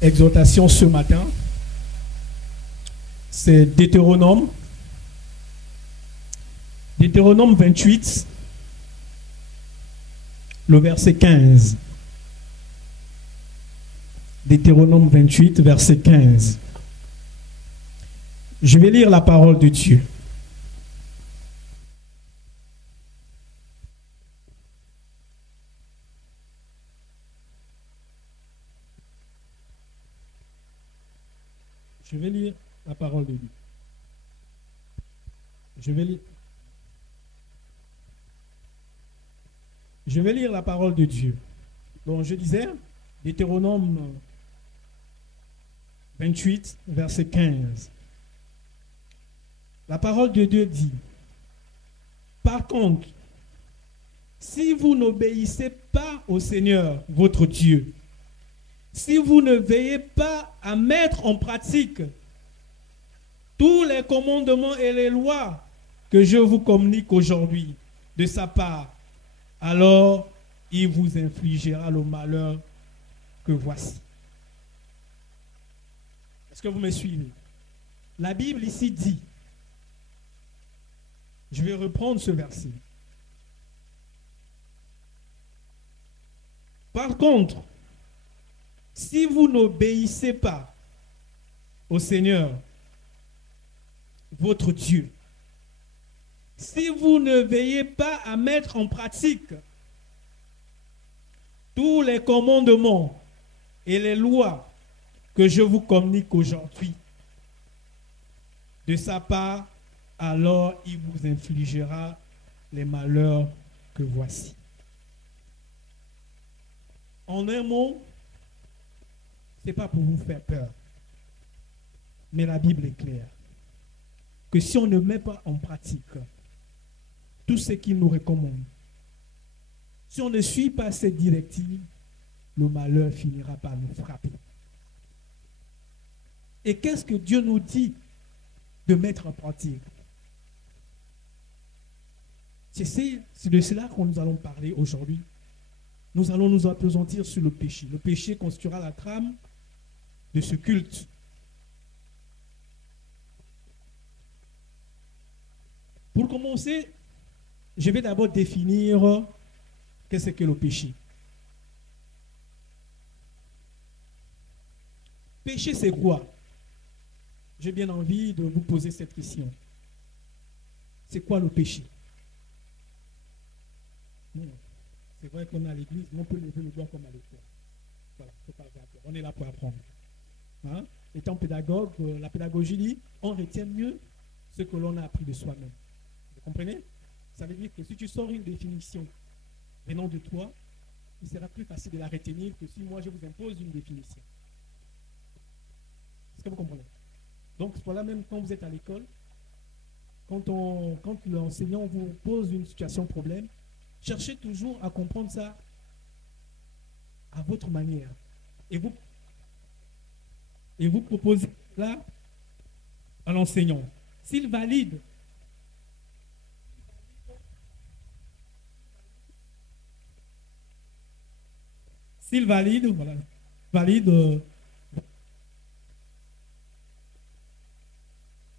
Exhortation ce matin, c'est Deutéronome 28, le verset 15. Deutéronome 28, verset 15. Je vais lire la parole de Dieu. Je vais lire la parole de Dieu. Je vais lire la parole de Dieu. Donc je disais, Deutéronome 28, verset 15. La parole de Dieu dit, par contre, si vous n'obéissez pas au Seigneur, votre Dieu, si vous ne veillez pas à mettre en pratique tous les commandements et les lois que je vous communique aujourd'hui de sa part, alors il vous infligera le malheur que voici. Est-ce que vous me suivez? La Bible ici dit, je vais reprendre ce verset. Par contre, si vous n'obéissez pas au Seigneur, votre Dieu, si vous ne veillez pas à mettre en pratique tous les commandements et les lois que je vous communique aujourd'hui, de sa part, alors il vous infligera les malheurs que voici. En un mot, ce n'est pas pour vous faire peur, mais la Bible est claire, que si on ne met pas en pratique tout ce qu'il nous recommande, si on ne suit pas cette directive, le malheur finira par nous frapper. Et qu'est-ce que Dieu nous dit de mettre en pratique? C'est de cela que nous allons parler aujourd'hui. Nous allons nous appesantir sur le péché. Le péché constituera la trame de ce culte. Pour commencer, je vais d'abord définir qu'est-ce que le péché. Péché, c'est quoi? J'ai bien envie de vous poser cette question. C'est quoi le péché? C'est vrai qu'on est à l'église, mais on peut lever le doigt comme à l'école. Voilà, c'est pas grave. On est là pour apprendre. Hein? Étant pédagogue, la pédagogie dit, on retient mieux ce que l'on a appris de soi-même. Vous comprenez? Ça veut dire que si tu sors une définition venant de toi, il sera plus facile de la retenir que si moi je vous impose une définition. Est-ce que vous comprenez? Donc voilà, même quand vous êtes à l'école, quand l'enseignant vous pose une situation problème, cherchez toujours à comprendre ça à votre manière. Et vous proposez là à l'enseignant. S'il valide, voilà, valide,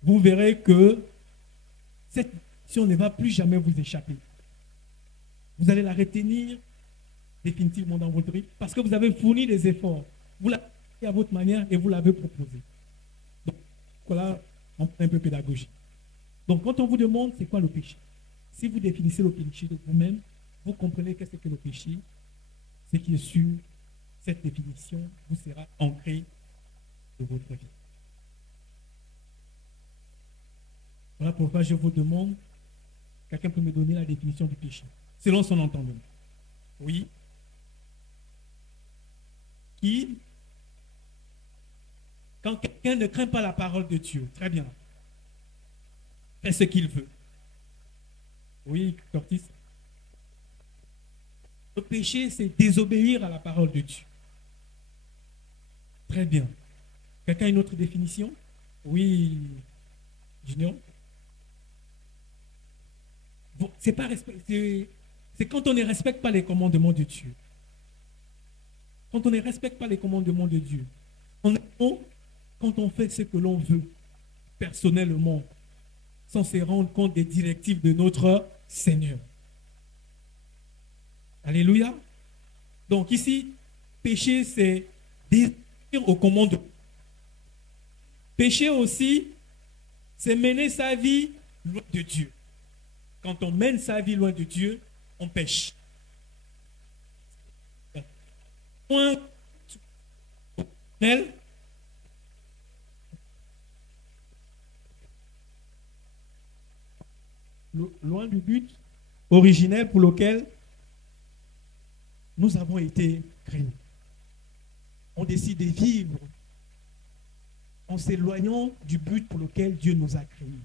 vous verrez que cette mission ne va plus jamais vous échapper. Vous allez la retenir définitivement dans votre vie parce que vous avez fourni des efforts. Vous l'avez fait à votre manière et vous l'avez proposé. Donc, voilà, on fait un peu pédagogie. Donc, quand on vous demande c'est quoi le péché, si vous définissez le péché de vous-même, vous comprenez qu'est-ce que le péché, ce qui est sur cette définition vous sera ancré de votre vie. Voilà pourquoi je vous demande, quelqu'un peut me donner la définition du péché, selon son entendement. Oui. Qui, quand quelqu'un ne craint pas la parole de Dieu, très bien, fait ce qu'il veut. Oui, Curtis. Le péché, c'est désobéir à la parole de Dieu. Très bien. Quelqu'un a une autre définition? Oui, Junior. Bon, c'est quand on ne respecte pas les commandements de Dieu. Quand on ne respecte pas les commandements de Dieu, En un mot, quand on fait ce que l'on veut, personnellement, sans se rendre compte des directives de notre Seigneur. Alléluia. Donc ici, péché, c'est désobéir aux commandes. Péché aussi, c'est mener sa vie loin de Dieu. Quand on mène sa vie loin de Dieu, on pêche. Point loin du but originel pour lequel nous avons été créés. On décide de vivre en s'éloignant du but pour lequel Dieu nous a créés.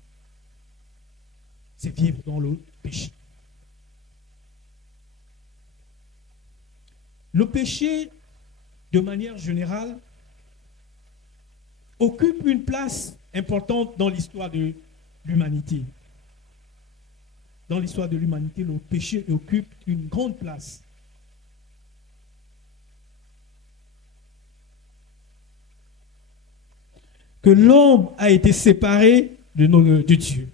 C'est vivre dans le péché. Le péché, de manière générale, occupe une place importante dans l'histoire de l'humanité. Dans l'histoire de l'humanité, le péché occupe une grande place. Que l'homme a été séparé de Dieu.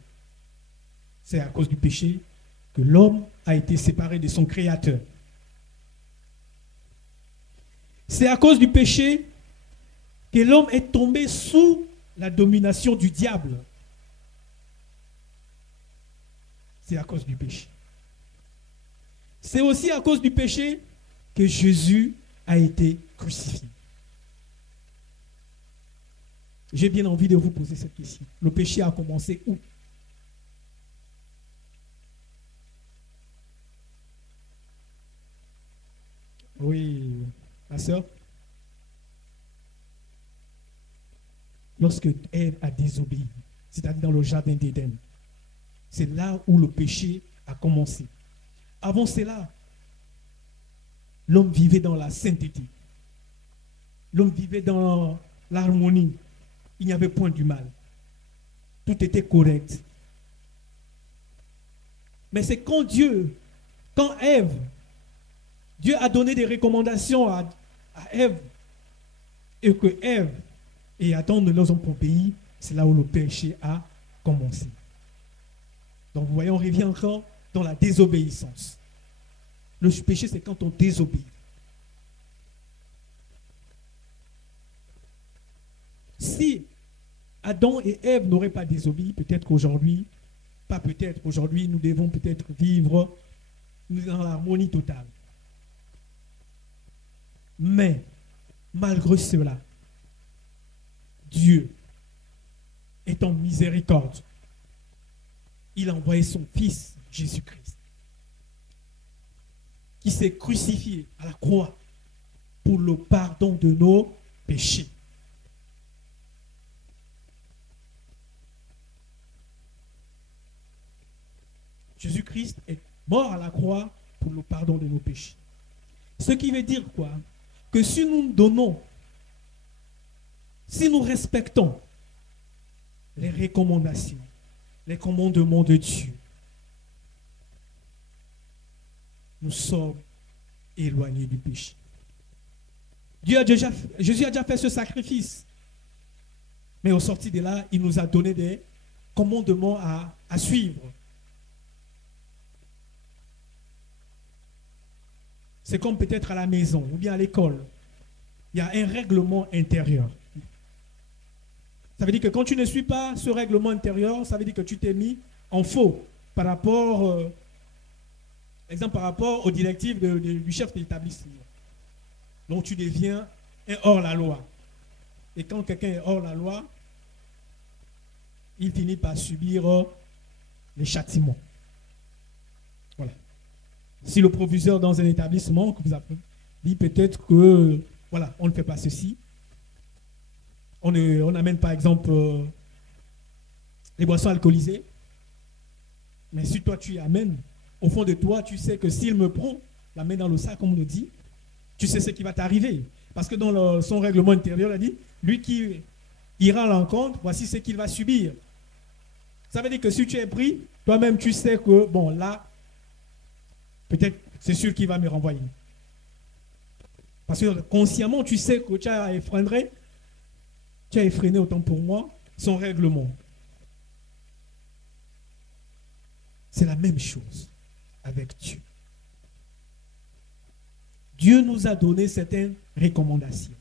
C'est à cause du péché que l'homme a été séparé de son Créateur. C'est à cause du péché que l'homme est tombé sous la domination du diable. C'est à cause du péché. C'est aussi à cause du péché que Jésus a été crucifié. J'ai bien envie de vous poser cette question. Le péché a commencé où? Oui, ma soeur. Lorsque Ève a désobéi, c'est-à-dire dans le jardin d'Éden, c'est là où le péché a commencé. Avant cela, l'homme vivait dans la sainteté. L'homme vivait dans l'harmonie. Il n'y avait point du mal. Tout était correct. Mais c'est quand Ève, Dieu a donné des recommandations à Ève, et que Ève et Adam ne leur ont pas obéi, c'est là où le péché a commencé. Donc vous voyez, on revient encore dans la désobéissance. Le péché, c'est quand on désobéit. Si Adam et Ève n'auraient pas désobéi, peut-être qu'aujourd'hui, nous devons peut-être vivre dans l'harmonie totale. Mais, malgré cela, Dieu est en miséricorde. Il a envoyé son Fils, Jésus-Christ, qui s'est crucifié à la croix pour le pardon de nos péchés. Jésus-Christ est mort à la croix pour le pardon de nos péchés. Ce qui veut dire quoi? Que si nous donnons, si nous respectons les recommandations, les commandements de Dieu, nous sommes éloignés du péché. Jésus a déjà fait ce sacrifice. Mais au sorti de là, il nous a donné des commandements à suivre. C'est comme peut-être à la maison ou bien à l'école. Il y a un règlement intérieur. Ça veut dire que quand tu ne suis pas ce règlement intérieur, ça veut dire que tu t'es mis en faux par rapport, par rapport aux directives du chef de l'établissement. Donc tu deviens un hors-la-loi. Et quand quelqu'un est hors-la-loi, il finit par subir les châtiments. Voilà. Si le proviseur dans un établissement que vous appelez, dit peut-être que, voilà, on ne fait pas ceci. On amène par exemple les boissons alcoolisées. Mais si toi tu y amènes, au fond de toi, tu sais que s'il me prend la main dans le sac, comme on le dit, tu sais ce qui va t'arriver. Parce que dans son règlement intérieur, il a dit, lui qui ira à l'encontre, voici ce qu'il va subir. Ça veut dire que si tu es pris, toi-même tu sais que, bon là, peut-être c'est sûr qu'il va me renvoyer. Parce que consciemment, tu sais que tu as effondré Tu as effréné autant pour moi son règlement. C'est la même chose avec Dieu. Dieu nous a donné certaines recommandations.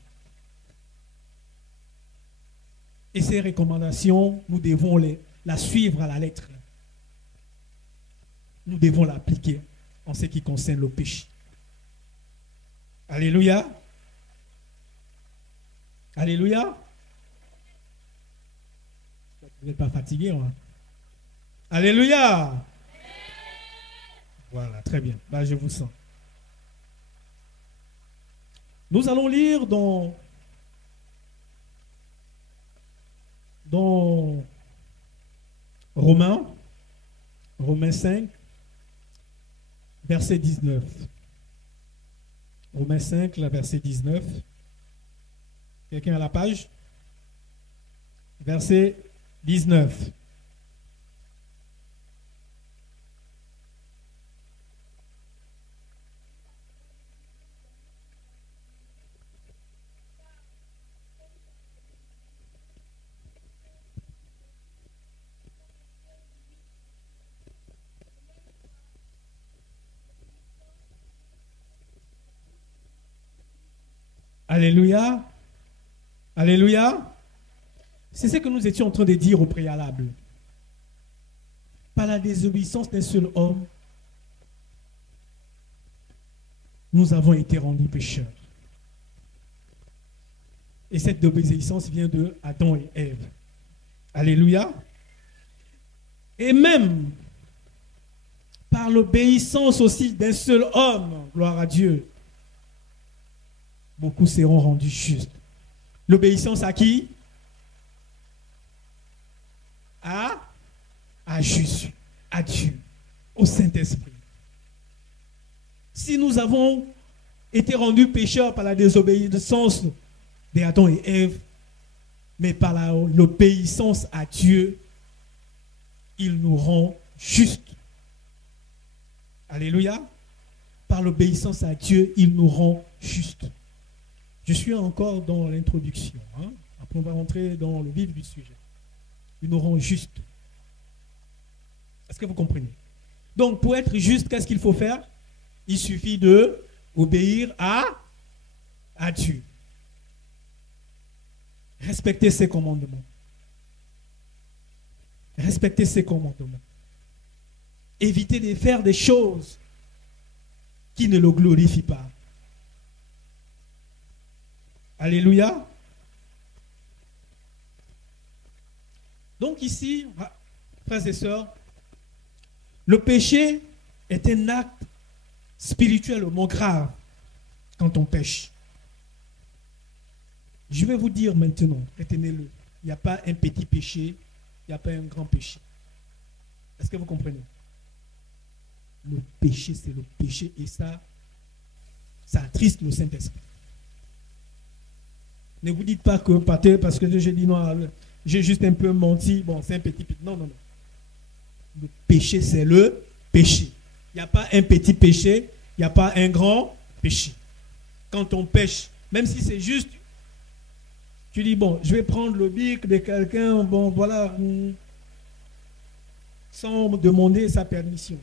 Et ces recommandations, nous devons la suivre à la lettre. Nous devons l'appliquer en ce qui concerne le péché. Alléluia. Alléluia. Vous n'êtes pas fatigué, hein? Alléluia. Voilà, très bien. Là, je vous sens. Nous allons lire dans Romains 5, verset 19. Romains 5, verset 19. Quelqu'un à la page? Verset 19. Alléluia. Alléluia. C'est ce que nous étions en train de dire au préalable. Par la désobéissance d'un seul homme, nous avons été rendus pécheurs. Et cette désobéissance vient de Adam et Ève. Alléluia. Et même par l'obéissance aussi d'un seul homme, gloire à Dieu, beaucoup seront rendus justes. L'obéissance à qui? À Jésus, à Dieu, au Saint-Esprit. Si nous avons été rendus pécheurs par la désobéissance d'Adam et Ève, mais par l'obéissance à Dieu, il nous rend justes. Alléluia. Par l'obéissance à Dieu, il nous rend justes. Je suis encore dans l'introduction. Après, on va rentrer dans le vif du sujet. Il nous rend justes. Est-ce que vous comprenez? Donc, pour être juste, qu'est-ce qu'il faut faire? Il suffit de obéir à Dieu. Respecter ses commandements. Respecter ses commandements. Éviter de faire des choses qui ne le glorifient pas. Alléluia. Donc ici, frères et sœurs, le péché est un acte spirituellement grave quand on pêche. Je vais vous dire maintenant, retenez-le, il n'y a pas un petit péché, il n'y a pas un grand péché. Est-ce que vous comprenez? Le péché, c'est le péché et ça attriste le Saint-Esprit. Ne vous dites pas que parce que j'ai dit non, j'ai juste un peu menti, bon, c'est un petit péché. Non, non, non. Le péché, c'est le péché. Il n'y a pas un petit péché, il n'y a pas un grand péché. Quand on pêche, même si c'est juste, tu dis, bon, je vais prendre le bic de quelqu'un, bon, voilà, sans demander sa permission.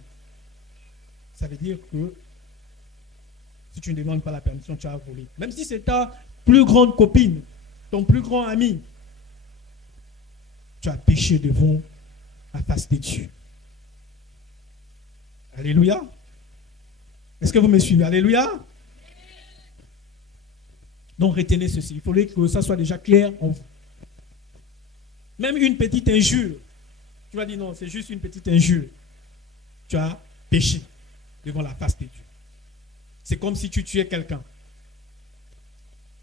Ça veut dire que si tu ne demandes pas la permission, tu as volé. Même si c'est ta plus grande copine, ton plus grand ami, tu as péché devant la face de Dieu. Alléluia. Est-ce que vous me suivez? Alléluia. Donc retenez ceci. Il faudrait que ça soit déjà clair en vous. Même une petite injure, tu vas dire non, c'est juste une petite injure. Tu as péché devant la face de Dieu. C'est comme si tu tuais quelqu'un.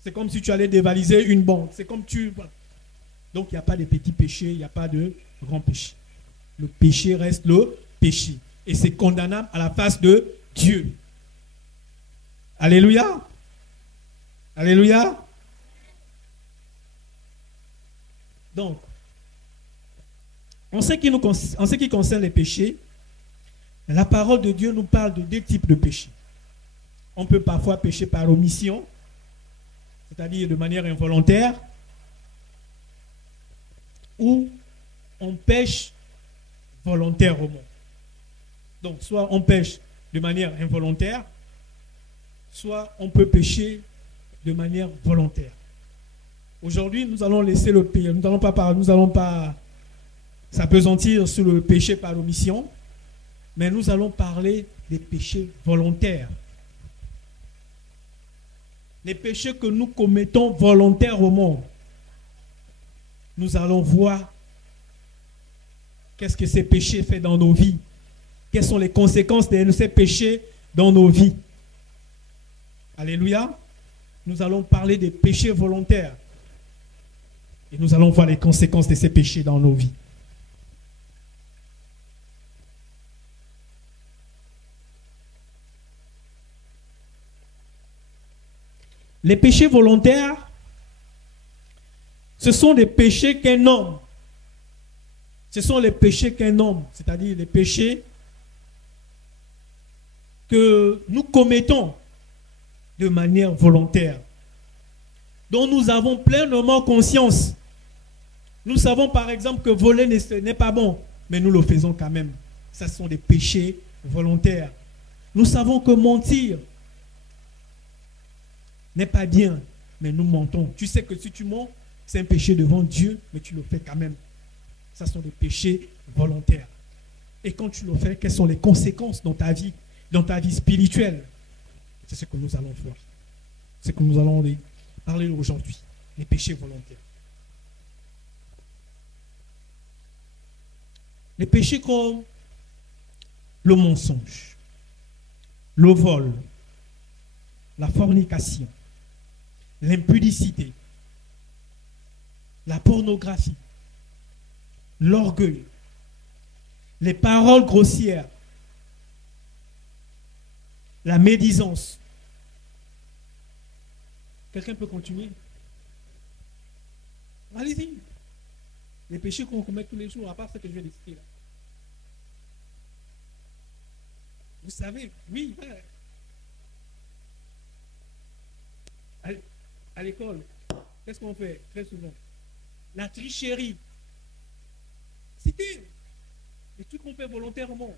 C'est comme si tu allais dévaliser une banque. C'est comme tu... Donc il n'y a pas de petits péchés, il n'y a pas de grands péchés. Le péché reste le péché. Et c'est condamnable à la face de Dieu. Alléluia. Alléluia. Donc, en ce qui concerne les péchés, la parole de Dieu nous parle de deux types de péchés. On peut parfois pécher par omission, c'est-à-dire de manière involontaire, où on pêche volontairement. Donc, soit on pêche de manière involontaire, soit on peut pêcher de manière volontaire. Aujourd'hui, nous allons laisser le péché. Nous n'allons pas s'apesantir sur le péché par omission, mais nous allons parler des péchés volontaires. Les péchés que nous commettons volontairement. Nous allons voir qu'est-ce que ces péchés font dans nos vies. Quelles sont les conséquences de ces péchés dans nos vies. Alléluia. Nous allons parler des péchés volontaires. Et nous allons voir les conséquences de ces péchés dans nos vies. Les péchés volontaires, ce sont des péchés qu'un homme, c'est-à-dire les péchés que nous commettons de manière volontaire, dont nous avons pleinement conscience. Nous savons par exemple que voler n'est pas bon, mais nous le faisons quand même. Ce sont des péchés volontaires. Nous savons que mentir n'est pas bien, mais nous mentons. Tu sais que si tu mens, c'est un péché devant Dieu, mais tu le fais quand même. Ce sont des péchés volontaires. Et quand tu le fais, quelles sont les conséquences dans ta vie spirituelle? C'est ce que nous allons voir. C'est ce que nous allons parler aujourd'hui. Les péchés volontaires. Les péchés comme le mensonge, le vol, la fornication, l'impudicité, la pornographie, l'orgueil, les paroles grossières, la médisance. Quelqu'un peut continuer? Allez-y. Les péchés qu'on commet tous les jours, à part ce que je viens d'expliquer là. Vous savez, oui. À l'école, qu'est-ce qu'on fait très souvent? La tricherie. C'était des trucs qu'on fait volontairement.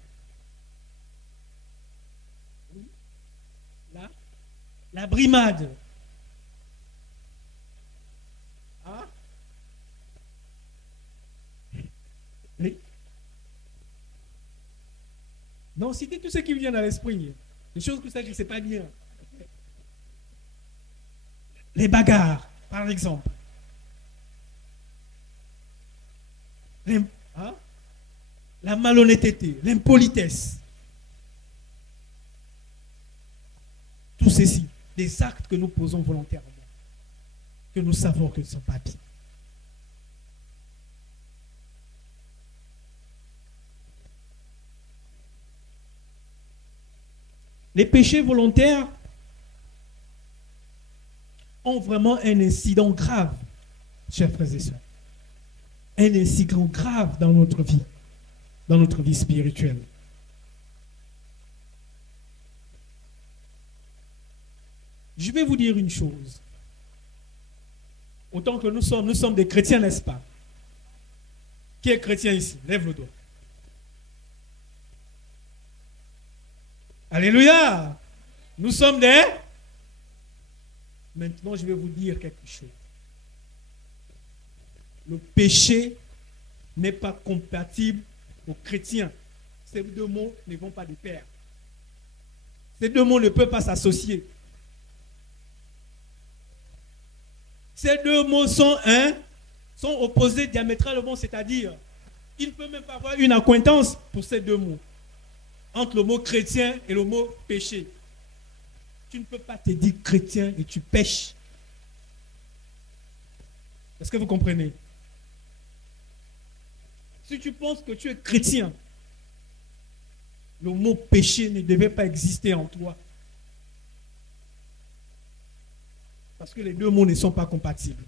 Oui. La brimade. Ah? Non, citez tout ce qui vient à l'esprit. Les choses que ça dit, c'est pas bien. Les bagarres, par exemple. La malhonnêteté, l'impolitesse. Tout ceci, des actes que nous posons volontairement, que nous savons que ne sont pas bien. Les péchés volontaires ont vraiment un incident grave, chers frères et sœurs. Un incident grave dans notre vie spirituelle. Je vais vous dire une chose. Autant que nous sommes des chrétiens, n'est-ce pas? Qui est chrétien ici? Lève le doigt. Alléluia! Nous sommes des... Maintenant, je vais vous dire quelque chose. Le péché n'est pas compatible aux chrétiens. Ces deux mots ne vont pas de pair. Ces deux mots ne peuvent pas s'associer. Ces deux mots sont opposés diamétralement, c'est-à-dire, il ne peut même pas avoir une accointance pour ces deux mots. Entre le mot chrétien et le mot péché. Tu ne peux pas te dire chrétien et tu pêches. Est-ce que vous comprenez? Si tu penses que tu es chrétien, le mot péché ne devait pas exister en toi. Parce que les deux mots ne sont pas compatibles.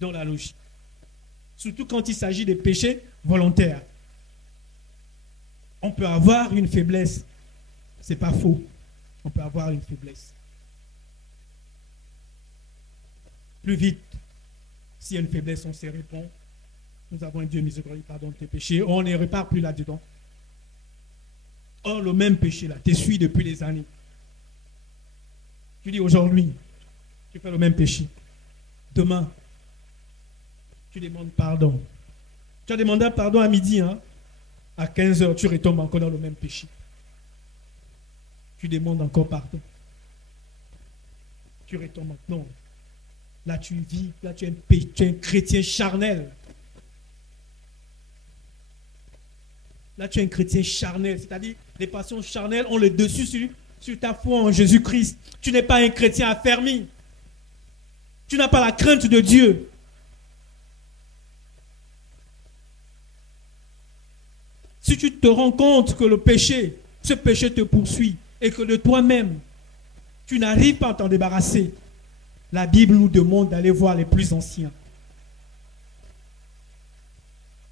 Dans la logique. Surtout quand il s'agit de péchés volontaires. On peut avoir une faiblesse. Ce n'est pas faux. On peut avoir une faiblesse. Plus vite. S'il y a une faiblesse, on se répond. Nous avons un Dieu miséricordieux, pardonne tes péchés. On ne repart plus là-dedans. Or, le même péché là, te suit depuis des années. Tu dis aujourd'hui, tu fais le même péché. Demain, tu demandes pardon. Tu as demandé pardon à midi, hein? À 15 heures, tu retombes encore dans le même péché. Tu demandes encore pardon. Tu retombes maintenant. Là, tu vis, là, tu es un chrétien charnel. Là, tu es un chrétien charnel, c'est-à-dire les passions charnelles ont le dessus sur ta foi en Jésus-Christ. Tu n'es pas un chrétien affermi. Tu n'as pas la crainte de Dieu. Si tu te rends compte que le péché, ce péché te poursuit et que de toi-même, tu n'arrives pas à t'en débarrasser, la Bible nous demande d'aller voir les plus anciens.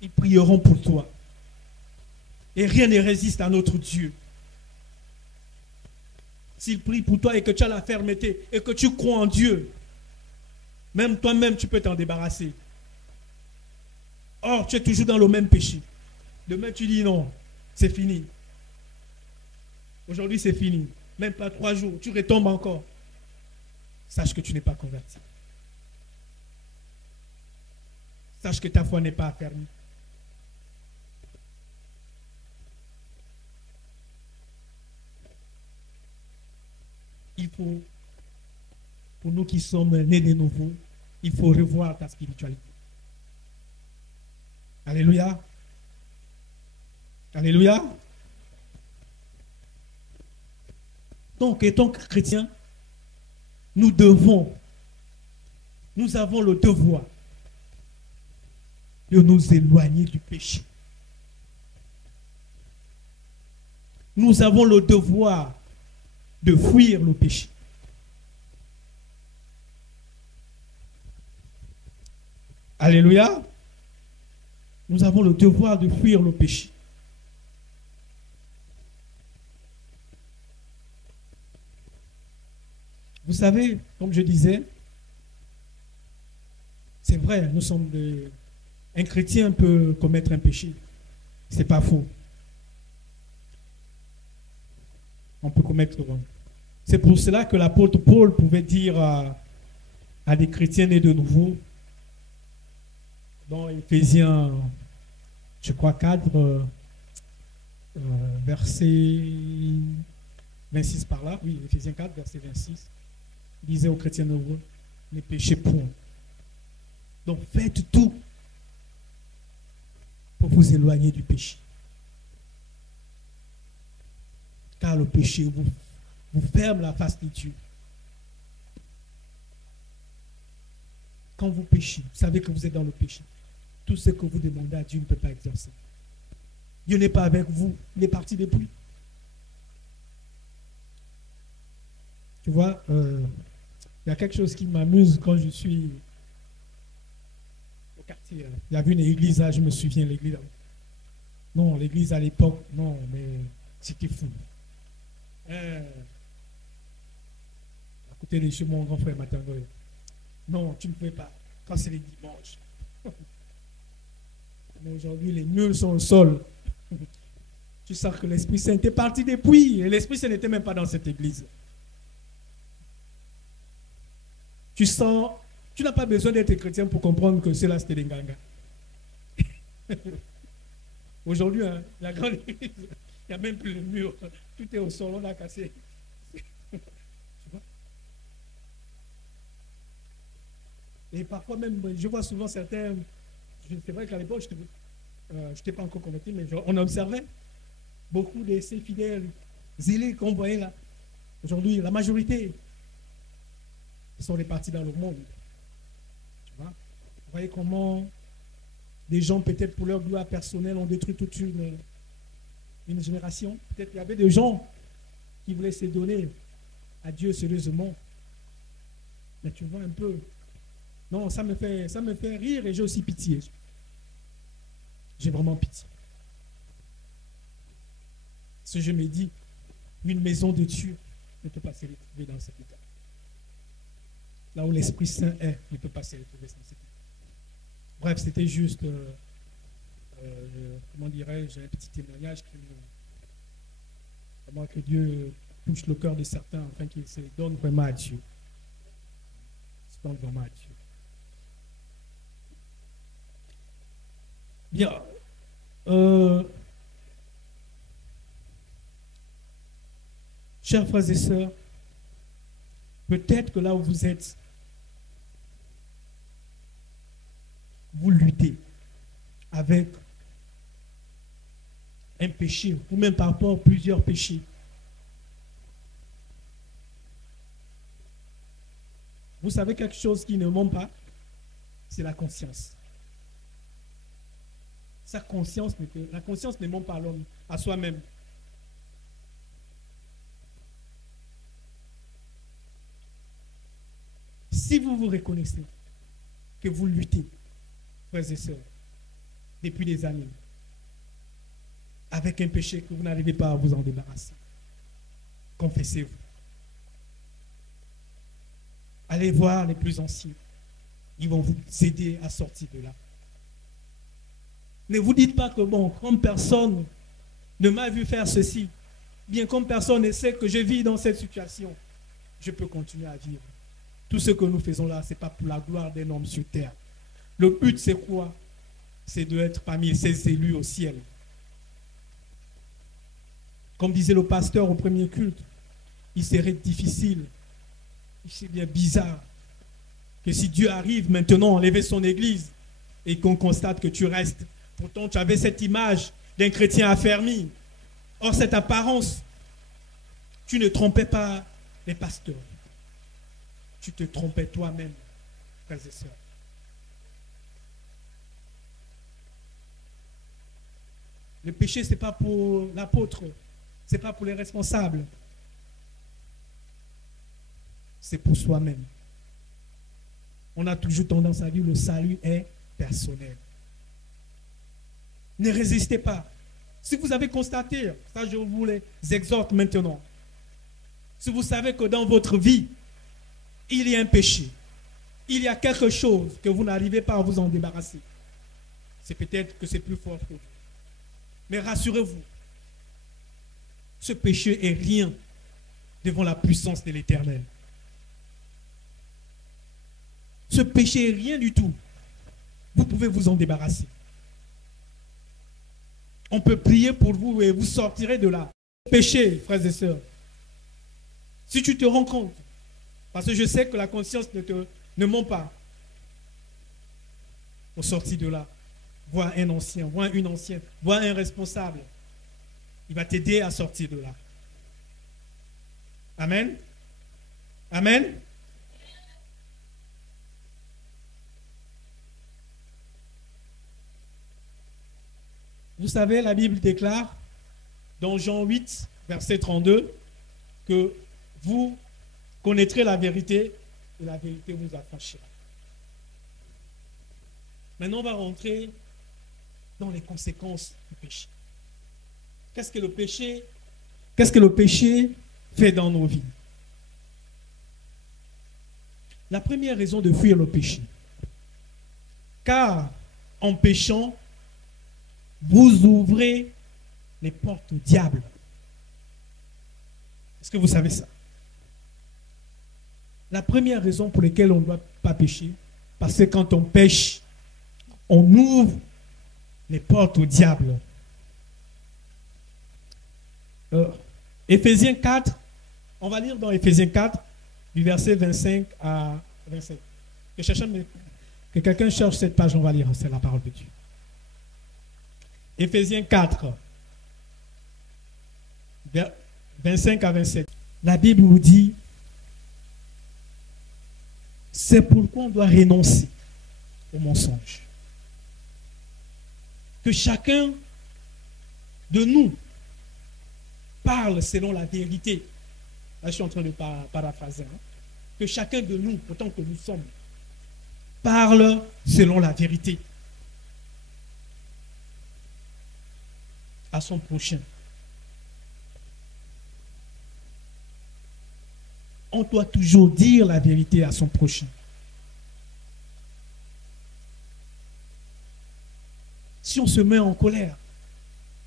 Ils prieront pour toi. Et rien ne résiste à notre Dieu. S'il prie pour toi et que tu as la fermeté et que tu crois en Dieu, même toi-même, tu peux t'en débarrasser. Or, tu es toujours dans le même péché. Demain, tu dis non, c'est fini. Aujourd'hui, c'est fini. Même pas 3 jours, tu retombes encore. Sache que tu n'es pas converti. Sache que ta foi n'est pas affermie. Il faut, pour nous qui sommes nés de nouveau, il faut revoir ta spiritualité. Alléluia. Alléluia. Donc, étant chrétien, nous avons le devoir de nous éloigner du péché. Nous avons le devoir de fuir le péché. Alléluia. Nous avons le devoir de fuir le péché. Vous savez, comme je disais, c'est vrai, nous sommes un chrétien peut commettre un péché. C'est pas faux. On peut commettre. C'est pour cela que l'apôtre Paul pouvait dire à des chrétiens nés de nouveau, dans Éphésiens, je crois 4, verset 26 par là, oui, Éphésiens 4, verset 26, il disait aux chrétiens nouveaux, ne péchez point. Donc faites tout pour vous éloigner du péché. Car le péché vous ferme la face de Dieu. Quand vous péchez, vous savez que vous êtes dans le péché. Tout ce que vous demandez à Dieu ne peut pas exercer. Dieu n'est pas avec vous, il est parti depuis. Tu vois, il y a quelque chose qui m'amuse quand je suis au quartier. Il y avait une église là, je me souviens, l'église. Non, l'église à l'époque, non, mais c'était fou. À côté de chez mon grand frère Matangoy. Non, tu ne peux pas. Quand c'est les dimanches. Mais aujourd'hui, les murs sont au sol. Tu sens que l'Esprit Saint était parti depuis. Et l'Esprit Saint n'était même pas dans cette église. Tu sens, tu n'as pas besoin d'être chrétien pour comprendre que cela c'était des Nganga. Aujourd'hui, hein, la grande église, il n'y a même plus le mur. Tout est au sol, on a cassé. Et parfois même, je vois souvent certains, c'est vrai qu'à l'époque, je n'étais pas encore converti, mais on observait beaucoup de ces fidèles zélés qu'on voyait là. Aujourd'hui, la majorité sont répartis dans le monde. Tu vois? Vous voyez comment des gens, peut-être pour leur gloire personnelle, ont détruit toute une génération. Peut-être qu'il y avait des gens qui voulaient se donner à Dieu sérieusement. Mais tu vois un peu. Non, ça me fait rire et j'ai aussi pitié. J'ai vraiment pitié. Parce que je me dis, une maison de Dieu ne peut pas se retrouver dans cet état. Là où l'Esprit Saint est, ne peut pas se retrouver dans cet état. Bref, c'était juste, comment dirais-je, un petit témoignage comment que Dieu touche le cœur de certains afin qu'ils se donnent vraiment à Dieu. Se donnent vraiment à Dieu. Bien. Chers frères et sœurs, peut-être que là où vous êtes, vous luttez avec un péché, ou même par rapport à plusieurs péchés. Vous savez quelque chose qui ne ment pas, c'est la conscience. La conscience ne ment pas à l'homme, à soi-même. Si vous vous reconnaissez que vous luttez, frères et sœurs, depuis des années, avec un péché que vous n'arrivez pas à vous en débarrasser, confessez-vous. Allez voir les plus anciens. Ils vont vous aider à sortir de là. Ne vous dites pas que, bon, comme personne ne m'a vu faire ceci, bien comme personne ne sait que je vis dans cette situation, je peux continuer à vivre. Tout ce que nous faisons là, ce n'est pas pour la gloire d'un homme sur terre. Le but, c'est quoi? C'est d'être parmi ces élus au ciel. Comme disait le pasteur au premier culte, il serait difficile, il serait bizarre que si Dieu arrive maintenant à enlever son église et qu'on constate que tu restes. Pourtant, tu avais cette image d'un chrétien affermi. Or, cette apparence, tu ne trompais pas les pasteurs. Tu te trompais toi-même, frères et sœurs. Le péché, ce n'est pas pour l'apôtre, ce n'est pas pour les responsables. C'est pour soi-même. On a toujours tendance à dire que le salut est personnel. Ne résistez pas. Si vous avez constaté, ça je vous les exhorte maintenant, si vous savez que dans votre vie, il y a un péché, il y a quelque chose que vous n'arrivez pas à vous en débarrasser, c'est peut-être que c'est plus fort que vous. Mais rassurez-vous, ce péché est rien devant la puissance de l'Éternel. Ce péché est rien du tout. Vous pouvez vous en débarrasser. On peut prier pour vous et vous sortirez de là. Péché, frères et sœurs. Si tu te rends compte, parce que je sais que la conscience ne ment pas, au sortir de là, vois un ancien, vois une ancienne, vois un responsable. Il va t'aider à sortir de là. Amen. Amen. Vous savez, la Bible déclare dans Jean 8, verset 32, que vous connaîtrez la vérité et la vérité vous affranchira. Maintenant, on va rentrer dans les conséquences du péché. Qu'est-ce que le péché? Qu'est-ce que le péché fait dans nos vies? La première raison de fuir le péché. Car en péchant, vous ouvrez les portes au diable. Est-ce que vous savez ça? La première raison pour laquelle on ne doit pas pécher, parce que quand on pêche, on ouvre les portes au diable. Éphésiens 4, on va lire dans Éphésiens 4, du verset 25 à 27. Que quelqu'un cherche cette page, on va lire, c'est la parole de Dieu. Éphésiens 4, 25 à 27. La Bible nous dit, c'est pourquoi on doit renoncer au mensonge. Que chacun de nous parle selon la vérité. Là, je suis en train de paraphraser. Que chacun de nous, autant que nous sommes, parle selon la vérité à son prochain. On doit toujours dire la vérité à son prochain. Si on se met en colère,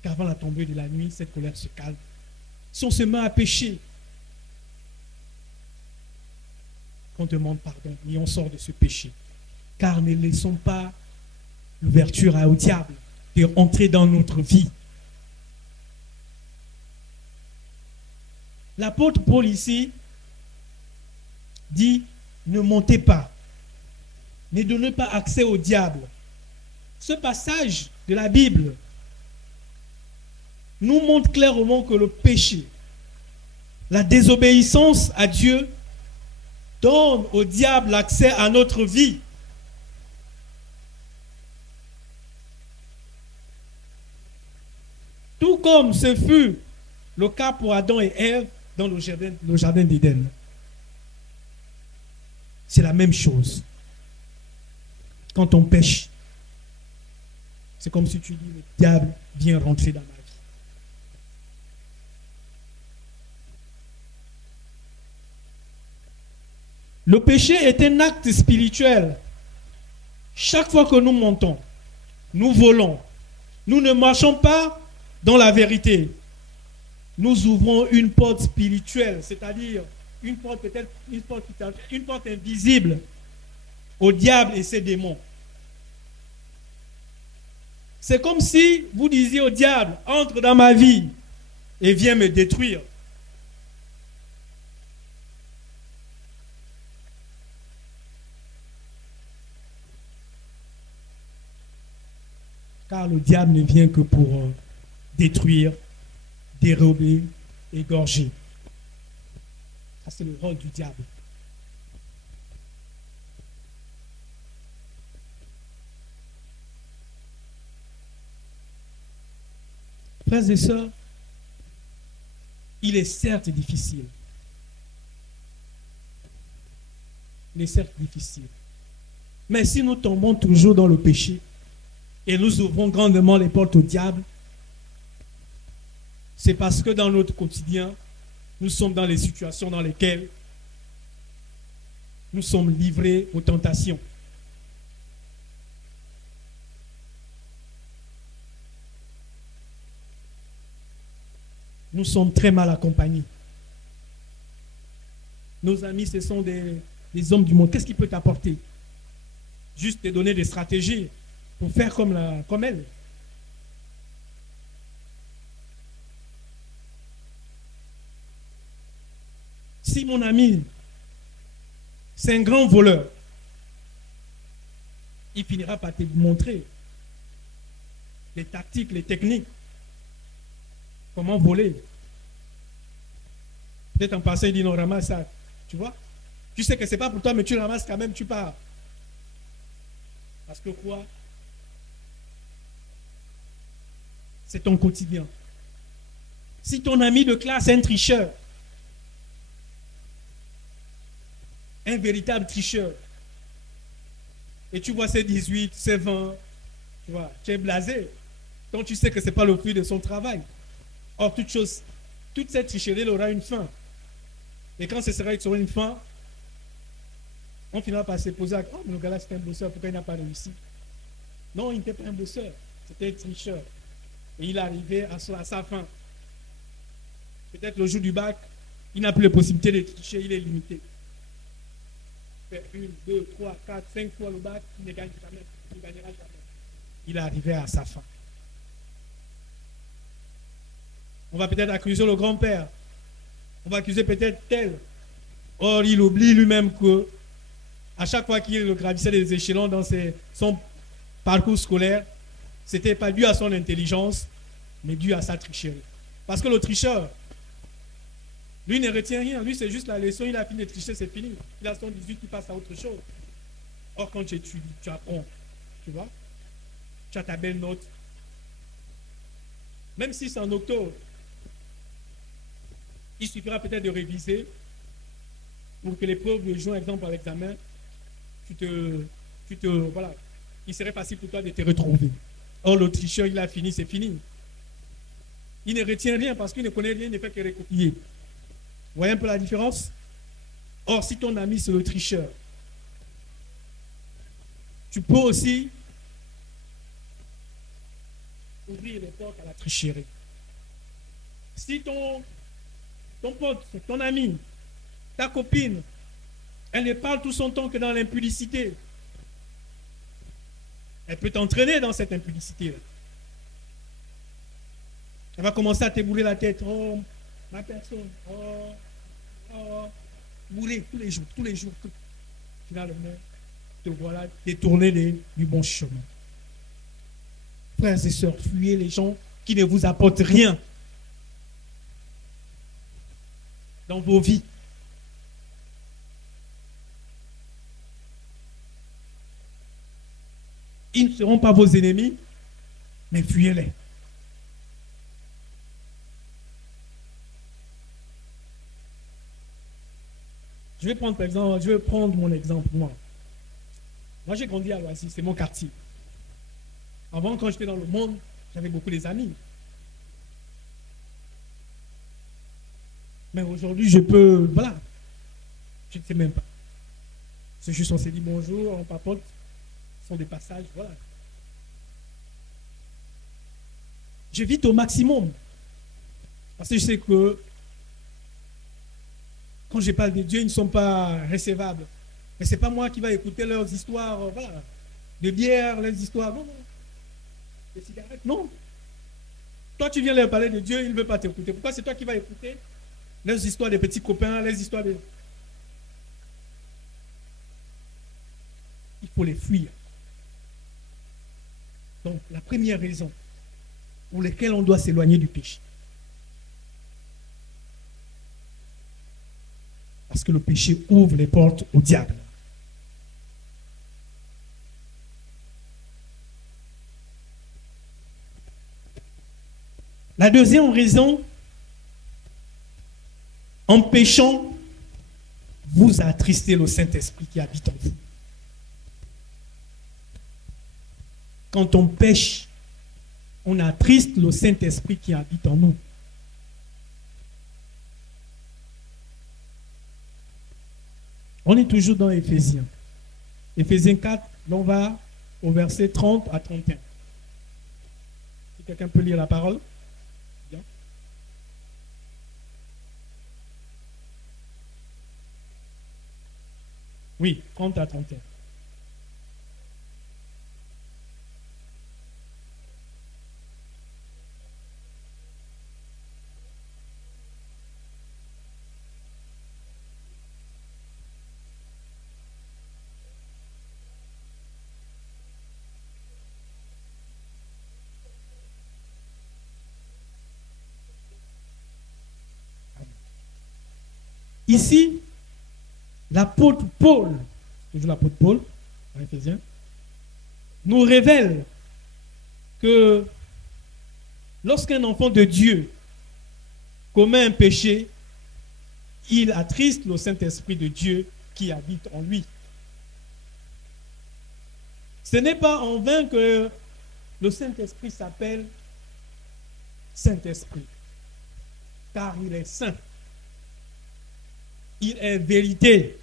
qu'avant la tombée de la nuit, cette colère se calme. Si on se met à pécher, qu'on demande pardon et on sort de ce péché. Car ne laissons pas l'ouverture au diable de entrer dans notre vie. L'apôtre Paul ici dit, ne montez pas, ne donnez pas accès au diable. Ce passage de la Bible nous montre clairement que le péché, la désobéissance à Dieu, donne au diable l'accès à notre vie. Tout comme ce fut le cas pour Adam et Ève dans le jardin d'Éden. C'est la même chose. Quand on pêche, c'est comme si tu dis, le diable vient rentrer dans ma vie. Le péché est un acte spirituel. Chaque fois que nous montons, nous volons, nous ne marchons pas dans la vérité. Nous ouvrons une porte spirituelle, c'est-à-dire une porte peut-être une porte invisible au diable et ses démons. C'est comme si vous disiez au diable, entre dans ma vie et viens me détruire. Car le diable ne vient que pour détruire, dérober, égorger. Ça, c'est le rôle du diable. Frères et sœurs, il est certes difficile. Il est certes difficile. Mais si nous tombons toujours dans le péché et nous ouvrons grandement les portes au diable, c'est parce que dans notre quotidien, nous sommes dans les situations dans lesquelles nous sommes livrés aux tentations. Nous sommes très mal accompagnés. Nos amis, ce sont des hommes du monde. Qu'est-ce qu'ils peuvent t'apporter? Juste te donner des stratégies pour faire comme elle. Si mon ami, c'est un grand voleur, il finira par te montrer les tactiques, les techniques, comment voler. Peut-être en passant, il dit non, ramasse ça. Tu vois? Tu sais que ce n'est pas pour toi, mais tu ramasses quand même, tu pars. Parce que quoi? C'est ton quotidien. Si ton ami de classe est un tricheur, un véritable tricheur, et tu vois ses 18, ses 20, tu vois, tu es blasé. Donc tu sais que ce n'est pas le fruit de son travail. Or, toute cette tricherie, elle aura une fin. Et quand ce sera sur une fin, on finira par se poser « Oh, mais le gars-là, c'était un bosseur, pourquoi il n'a pas réussi ?» Non, il n'était pas un bosseur, c'était un tricheur. Et il est arrivé à sa fin. Peut-être le jour du bac, il n'a plus la possibilité de tricher, il est limité. Il fait 1, 2, 3, 4, 5 fois le bac, il ne gagne jamais, il ne gagnera jamais. Il est arrivé à sa fin. On va peut-être accuser le grand-père. On va accuser peut-être tel. Or, il oublie lui-même que à chaque fois qu'il gravissait les échelons dans son parcours scolaire, ce n'était pas dû à son intelligence, mais dû à sa tricherie. Parce que le tricheur, lui ne retient rien. Lui, c'est juste la leçon. Il a fini de tricher, c'est fini. Il a son 18, il passe à autre chose. Or, quand tu étudies, tu apprends. Tu vois? Tu as ta belle note. Même si c'est en octobre, il suffira peut-être de réviser pour que l'épreuve de juin, exemple, à l'examen, voilà, il serait facile pour toi de te retrouver. Or, le tricheur, il a fini, c'est fini. Il ne retient rien parce qu'il ne connaît rien, il ne fait que recopier. Vous voyez un peu la différence? Or, si ton ami, c'est le tricheur, tu peux aussi ouvrir les portes à la tricherie. Si ton pote, ton ami, ta copine, elle ne parle tout son temps que dans l'impudicité, elle peut t'entraîner dans cette impudicité-là. Elle va commencer à t'ébouler la tête. Oh, ma personne. Oh, oh. Bouler tous les jours, tous les jours. Finalement, te voilà détourné du bon chemin. Frères et sœurs, fuyez les gens qui ne vous apportent rien dans vos vies. Ils ne seront pas vos ennemis, mais fuyez-les. Je vais prendre, par exemple, je vais prendre mon exemple, moi. Moi, j'ai grandi à Loisy, c'est mon quartier. Avant, quand j'étais dans le monde, j'avais beaucoup d'amis. Mais aujourd'hui, je peux, voilà, je ne sais même pas. C'est juste, on s'est dit bonjour, on papote, ce sont des passages, voilà. J'évite au maximum. Parce que je sais que quand je parle de Dieu, ils ne sont pas recevables. Mais ce n'est pas moi qui vais écouter leurs histoires, voilà, de bière, leurs histoires, non, non. De cigarettes, non. Toi, tu viens leur parler de Dieu, ils ne veulent pas t'écouter. Pourquoi c'est toi qui vas écouter leurs histoires de petits copains, les histoires de... Il faut les fuir. Donc, la première raison pour laquelle on doit s'éloigner du péché. Parce que le péché ouvre les portes au diable. La deuxième raison, en péchant, vous attristez le Saint-Esprit qui habite en vous. Quand on pêche, on attriste le Saint-Esprit qui habite en nous. On est toujours dans Éphésiens. Éphésiens 4, on va au verset 30 à 31. Si quelqu'un peut lire la parole. Bien. Oui, 30 à 31. Ici, l'apôtre Paul, toujours l'apôtre Paul, en Éphésiens, nous révèle que lorsqu'un enfant de Dieu commet un péché, il attriste le Saint-Esprit de Dieu qui habite en lui. Ce n'est pas en vain que le Saint-Esprit s'appelle Saint-Esprit, car il est saint. Il est vérité.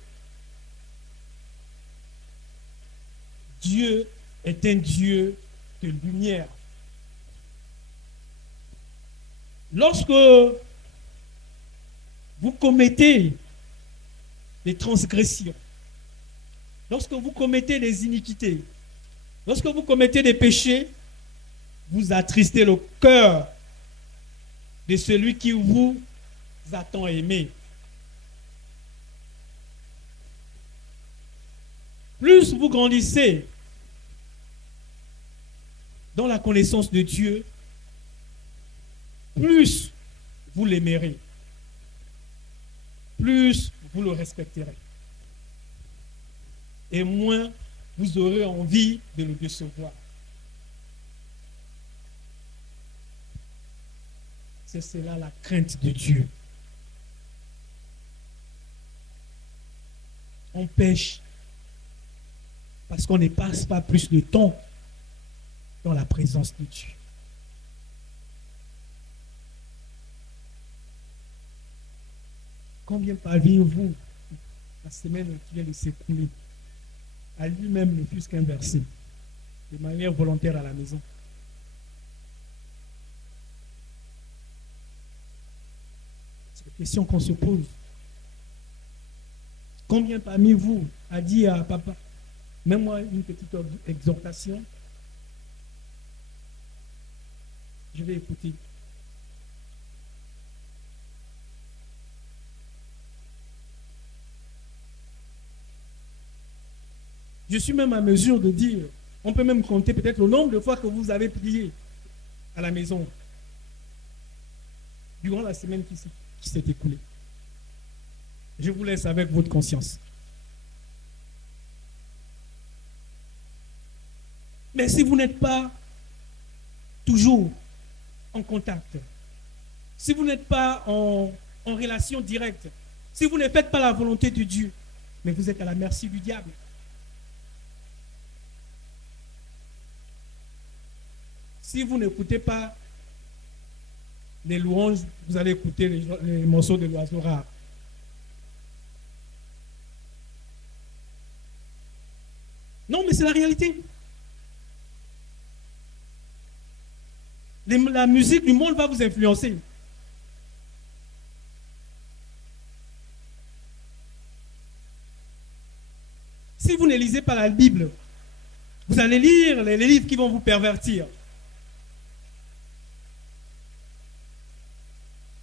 Dieu est un Dieu de lumière. Lorsque vous commettez des transgressions, lorsque vous commettez des iniquités, lorsque vous commettez des péchés, vous attristez le cœur de celui qui vous a tant aimé. Plus vous grandissez dans la connaissance de Dieu, plus vous l'aimerez, plus vous le respecterez. Et moins vous aurez envie de le décevoir. C'est cela la crainte de Dieu. On pêche parce qu'on ne passe pas plus de temps dans la présence de Dieu. Combien parvenez-vous la semaine qui vient de s'écouler à lui-même ne plus qu'un verset de manière volontaire à la maison? C'est la question qu'on se pose. Combien parmi vous a dit à papa, mets-moi une petite exhortation, je vais écouter. Je suis même à mesure de dire, on peut même compter peut-être le nombre de fois que vous avez prié à la maison durant la semaine qui s'est écoulée. Je vous laisse avec votre conscience. Mais si vous n'êtes pas toujours en contact, si vous n'êtes pas en relation directe, si vous ne faites pas la volonté de Dieu, mais vous êtes à la merci du diable. Si vous n'écoutez pas les louanges, vous allez écouter les morceaux de l'oiseau rare. Non, mais c'est la réalité. La musique du monde va vous influencer. Si vous ne lisez pas la Bible, vous allez lire les livres qui vont vous pervertir.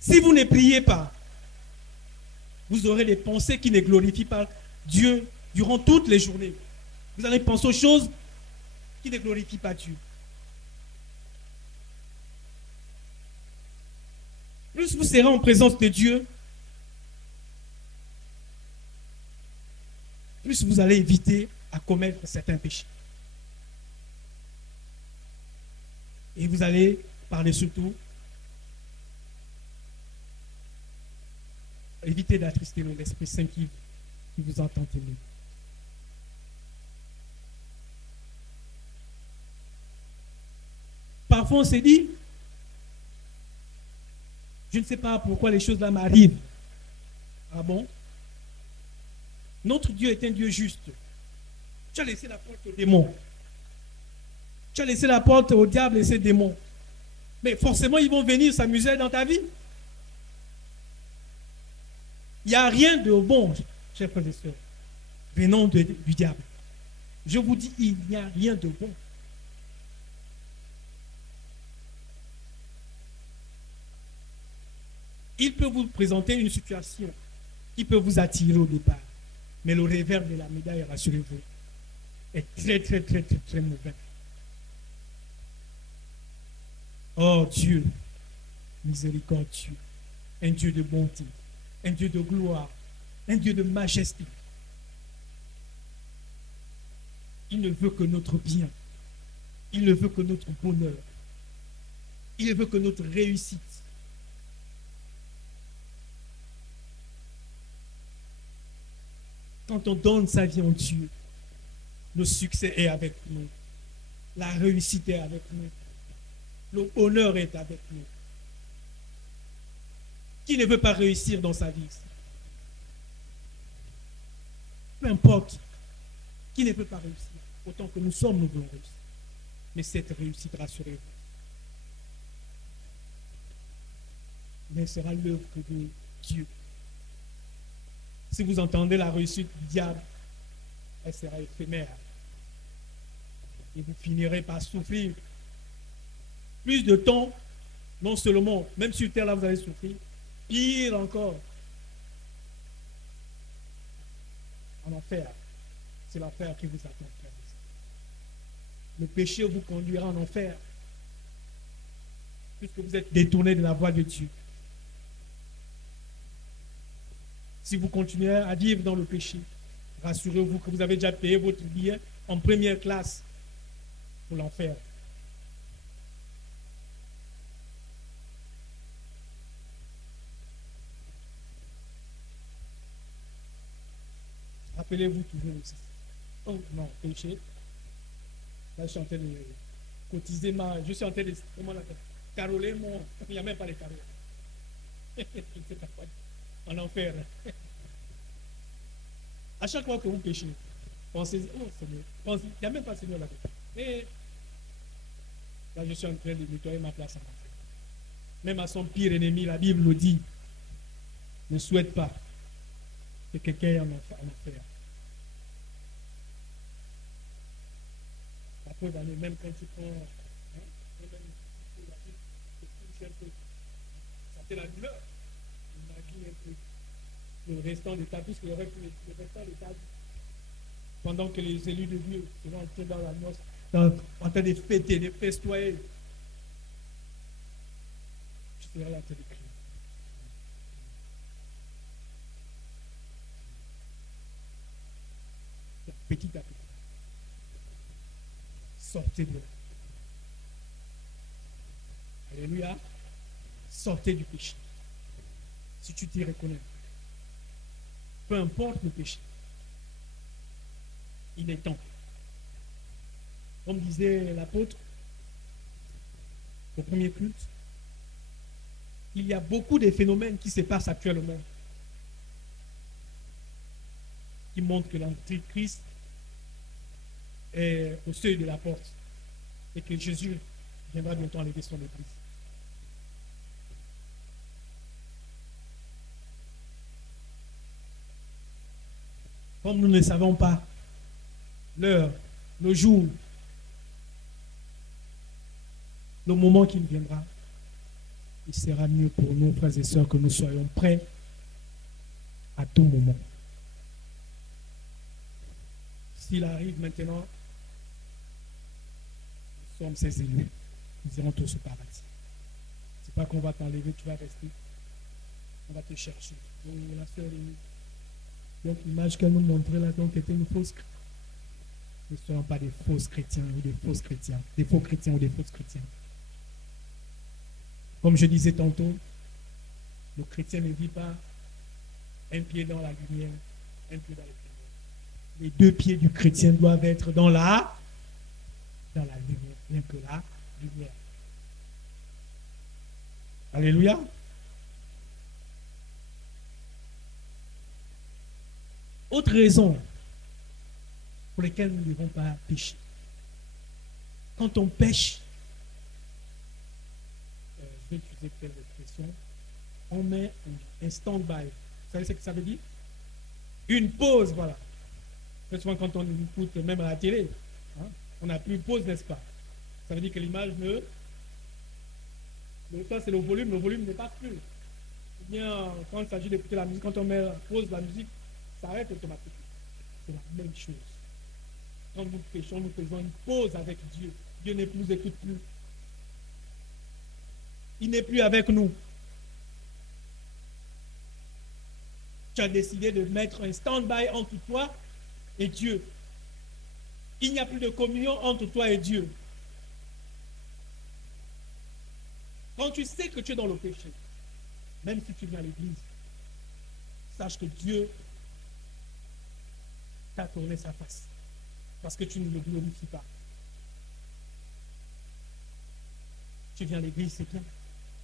Si vous ne priez pas, vous aurez des pensées qui ne glorifient pas Dieu durant toutes les journées. Vous allez penser aux choses qui ne glorifient pas Dieu. Plus vous serez en présence de Dieu, plus vous allez éviter à commettre certains péchés. Et vous allez parler surtout éviter d'attrister l'Esprit Saint qui vous entend aimer. Parfois on se dit, je ne sais pas pourquoi les choses là m'arrivent. Ah bon? Notre Dieu est un Dieu juste. Tu as laissé la porte aux démons. Tu as laissé la porte au diable et ses démons. Mais forcément, ils vont venir s'amuser dans ta vie. Il n'y a rien de bon, chers frères et sœurs, venant du diable. Je vous dis, il n'y a rien de bon. Il peut vous présenter une situation qui peut vous attirer au départ. Mais le revers de la médaille, rassurez-vous, est très, très, très, très, très mauvais. Oh Dieu, miséricordieux, un Dieu de bonté, un Dieu de gloire, un Dieu de majesté. Il ne veut que notre bien. Il ne veut que notre bonheur. Il ne veut que notre réussite. Quand on donne sa vie en Dieu, le succès est avec nous. La réussite est avec nous. Le honneur est avec nous. Qui ne veut pas réussir dans sa vie? Peu importe. Qui ne peut pas réussir? Autant que nous sommes, nous voulons réussir. Mais cette réussite, rassurez-vous, mais sera l'œuvre de Dieu. Si vous entendez la réussite du diable, elle sera éphémère. Et vous finirez par souffrir plus de temps, non seulement, même sur terre, là, vous allez souffrir, pire encore, en enfer. C'est l'enfer qui vous attend. Le péché vous conduira en enfer, puisque vous êtes détourné de la voie de Dieu. Si vous continuez à vivre dans le péché, rassurez-vous que vous avez déjà payé votre billet en première classe pour l'enfer. Rappelez-vous toujours aussi. Oh non, péché. Là, je suis en train de cotiser je suis en train de caroler mon. Il n'y a même pas de carole. Je ne sais pas quoi. En enfer. À chaque fois que vous péchez, pensez, oh Seigneur, il n'y a même pas Seigneur là-bas. Et là, je suis en train de nettoyer ma place en enfer. Même à son pire ennemi, la Bible le dit. ne souhaite pas que quelqu'un ait en affaire. La preuve, même quand tu prends, ça fait la douleur. Imagine un peu le restant des tas, puisque le restant des tas, pendant que les élus de Dieu se rentrent dans la noce, en train de fêter, de festoyer, tu seras là, tu écris. Petit à petit. Sortez de là. Alléluia. Sortez du péché. Si tu t'y reconnais. Peu importe le péché. Il est temps. Comme disait l'apôtre au premier culte, il y a beaucoup de phénomènes qui se passent actuellement qui montrent que l'Antichrist est au seuil de la porte et que Jésus viendra bientôt enlever son église. Comme nous ne savons pas l'heure, le jour, le moment qui viendra, il sera mieux pour nous, frères et sœurs, que nous soyons prêts à tout moment. S'il arrive maintenant, nous sommes ses élus. Nous irons tous au paradis. Ce n'est pas qu'on va t'enlever, tu vas rester. On va te chercher. Donc, la sœur Émilie. Donc l'image qu'elle nous montrait là, donc, était une fausse. Ne soyons pas des fausses chrétiens ou des fausses chrétiens. Des faux chrétiens ou des fausses chrétiens. Comme je disais tantôt, le chrétien ne vit pas un pied dans la lumière, un pied dans les ténèbres. Les deux pieds du chrétien doivent être dans la lumière, rien que la lumière. Alléluia. Autre raison pour laquelle nous ne devons pas pécher. Quand on pêche, je vais utiliser telle expression, on met un stand-by. Vous savez ce que ça veut dire? Une pause, voilà. Très souvent, quand on écoute même à la télé, hein, on n'a plus de pause, n'est-ce pas? Ça veut dire que l'image ne... Ça, c'est le volume ne passe plus. Ou bien, quand il s'agit d'écouter la musique, quand on met pause la musique, ça arrête automatiquement. C'est la même chose. Quand nous péchons, nous faisons une pause avec Dieu. Dieu ne nous écoute plus. Il n'est plus avec nous. Tu as décidé de mettre un stand-by entre toi et Dieu. Il n'y a plus de communion entre toi et Dieu. Quand tu sais que tu es dans le péché, même si tu viens à l'église, sache que Dieu t'a tourné sa face. Parce que tu ne le glorifies pas. Tu viens à l'église, c'est bien.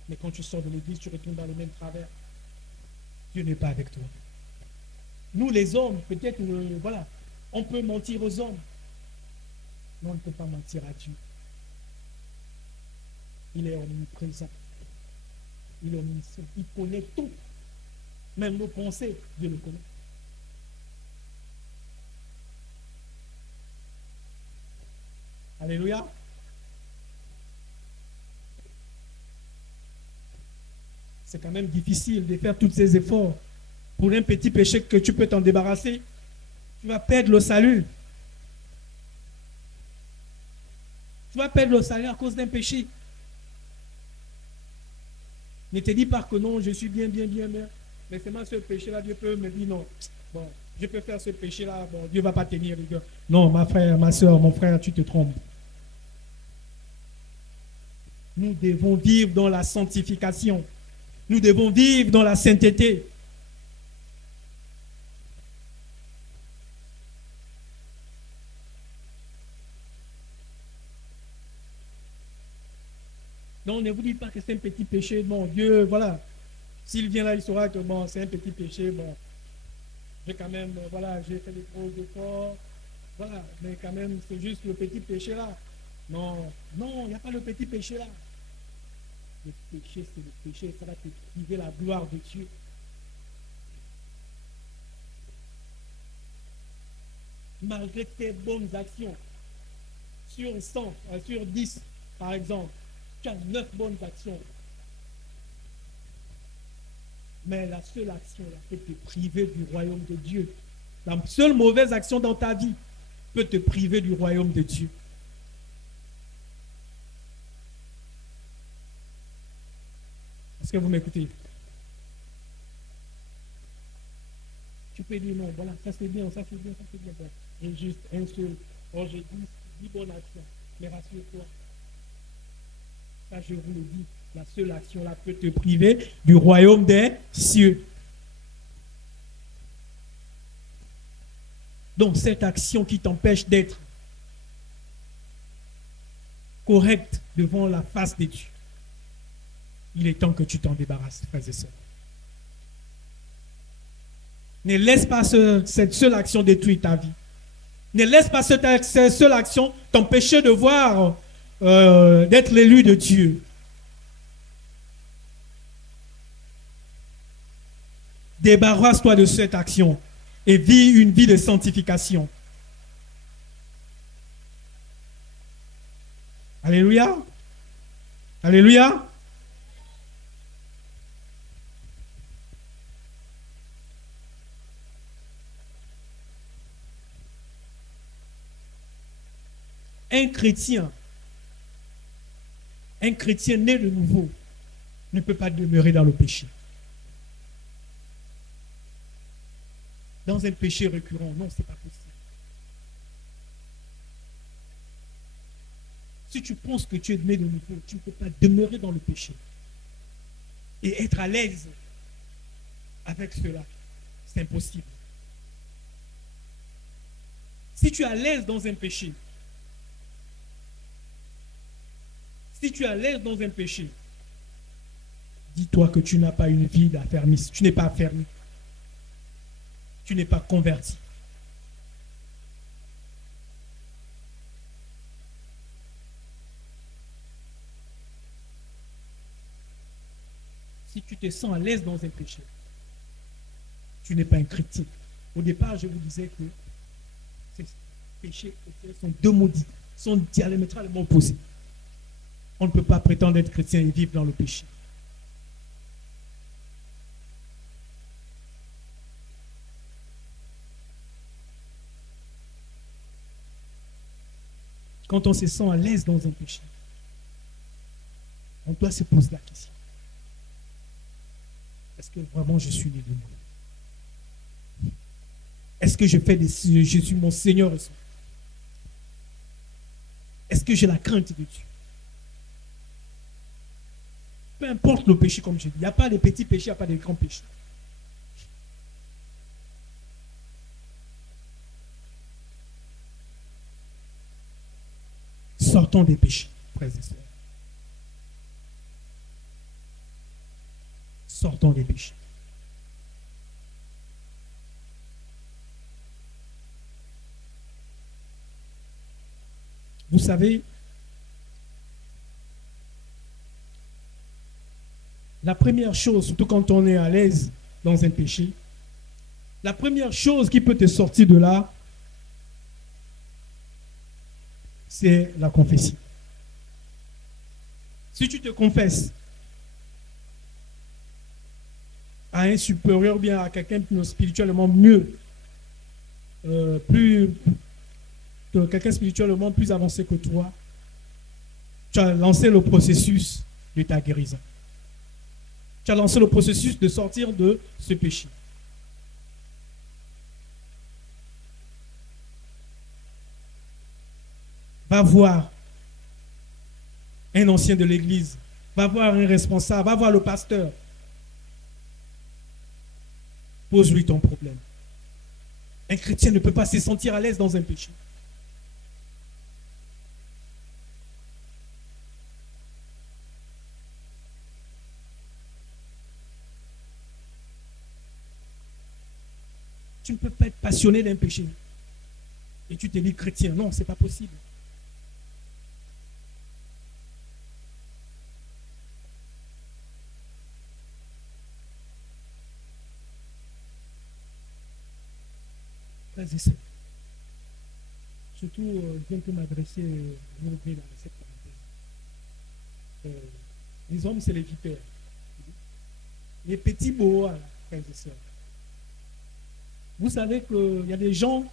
Mais quand tu sors de l'église, tu retournes dans le même travers. Dieu n'est pas avec toi. Nous, les hommes, peut-être, voilà, on peut mentir aux hommes. Mais on ne peut pas mentir à Dieu. Il est omniprésent. Il est omniscient. Il connaît tout. Même nos pensées, Dieu le connaît. Alléluia. C'est quand même difficile de faire tous ces efforts pour un petit péché que tu peux t'en débarrasser. Tu vas perdre le salut. Tu vas perdre le salut à cause d'un péché. Ne te dis pas que non, je suis bien, mais seulement ce péché-là, Dieu peut me dire non. Bon, je peux faire ce péché-là, bon, Dieu ne va pas tenir rigueur. Non, ma frère, ma soeur, mon frère, tu te trompes. Nous devons vivre dans la sanctification. Nous devons vivre dans la sainteté. Non, ne vous dites pas que c'est un petit péché. Bon, Dieu, voilà. S'il vient là, il saura que bon, c'est un petit péché. Bon, j'ai quand même, voilà, j'ai fait des gros efforts. Voilà, mais quand même, c'est juste le petit péché là. Non, non, il n'y a pas le petit péché là. Le péché, c'est le péché. Ça va te priver la gloire de Dieu. malgré tes bonnes actions, sur 100, sur 10, par exemple, tu as 9 bonnes actions. Mais la seule action là, peut te priver du royaume de Dieu. La seule mauvaise action dans ta vie peut te priver du royaume de Dieu. Est-ce que vous m'écoutez? Tu peux dire non, voilà, ça c'est bien, ça c'est bien, ça c'est bien. J'ai juste un seul. Oh, j'ai 10 bonnes actions. Mais rassure-toi, ça je vous le dis, la seule action là peut te priver du royaume des cieux. Donc cette action qui t'empêche d'être correct devant la face de Dieu, il est temps que tu t'en débarrasses, frères et sœurs. Ne laisse pas cette seule action détruire ta vie. Ne laisse pas cette seule action t'empêcher de voir, d'être l'élu de Dieu. Débarrasse-toi de cette action et vis une vie de sanctification. Alléluia. Alléluia. Un chrétien né de nouveau ne peut pas demeurer dans le péché. Dans un péché récurrent, non, ce n'est pas possible. Si tu penses que tu es né de nouveau, tu ne peux pas demeurer dans le péché et être à l'aise avec cela. C'est impossible. Si tu es à l'aise dans un péché, dis-toi que tu n'as pas une vie d'affermiste. Tu n'es pas affermi. Tu n'es pas converti. Si tu te sens à l'aise dans un péché, tu n'es pas un chrétien. Au départ, je vous disais que ces péchés sont deux maudits, sont diamétralement opposés. On ne peut pas prétendre être chrétien et vivre dans le péché. Quand on se sent à l'aise dans un péché, on doit se poser la question. Est-ce que vraiment je suis né de nouveau? Est-ce que je suis mon Seigneur? Est-ce que j'ai la crainte de Dieu? Peu importe le péché, comme je dis, il n'y a pas de petits péchés, il n'y a pas de grands péchés. Sortons des péchés, frères et sœurs. Sortons des péchés. Vous savez, la première chose, surtout quand on est à l'aise dans un péché, la première chose qui peut te sortir de là, c'est la confession. Si tu te confesses à un supérieur, bien à quelqu'un de spirituellement mieux, quelqu'un spirituellement plus avancé que toi, tu as lancé le processus de ta guérison. Tu as lancé le processus de sortir de ce péché. Va voir un ancien de l'église, va voir un responsable, va voir le pasteur. Pose-lui ton problème. Un chrétien ne peut pas se sentir à l'aise dans un péché. Tu ne peux pas être passionné d'un péché et tu te dis chrétien. Non, ce n'est pas possible. surtout, je viens de m'adresser, je vais ouvrir cette parenthèse. Les hommes, c'est les vipères. Les petits boas, frères et sœurs. Vous savez qu'il y a des gens,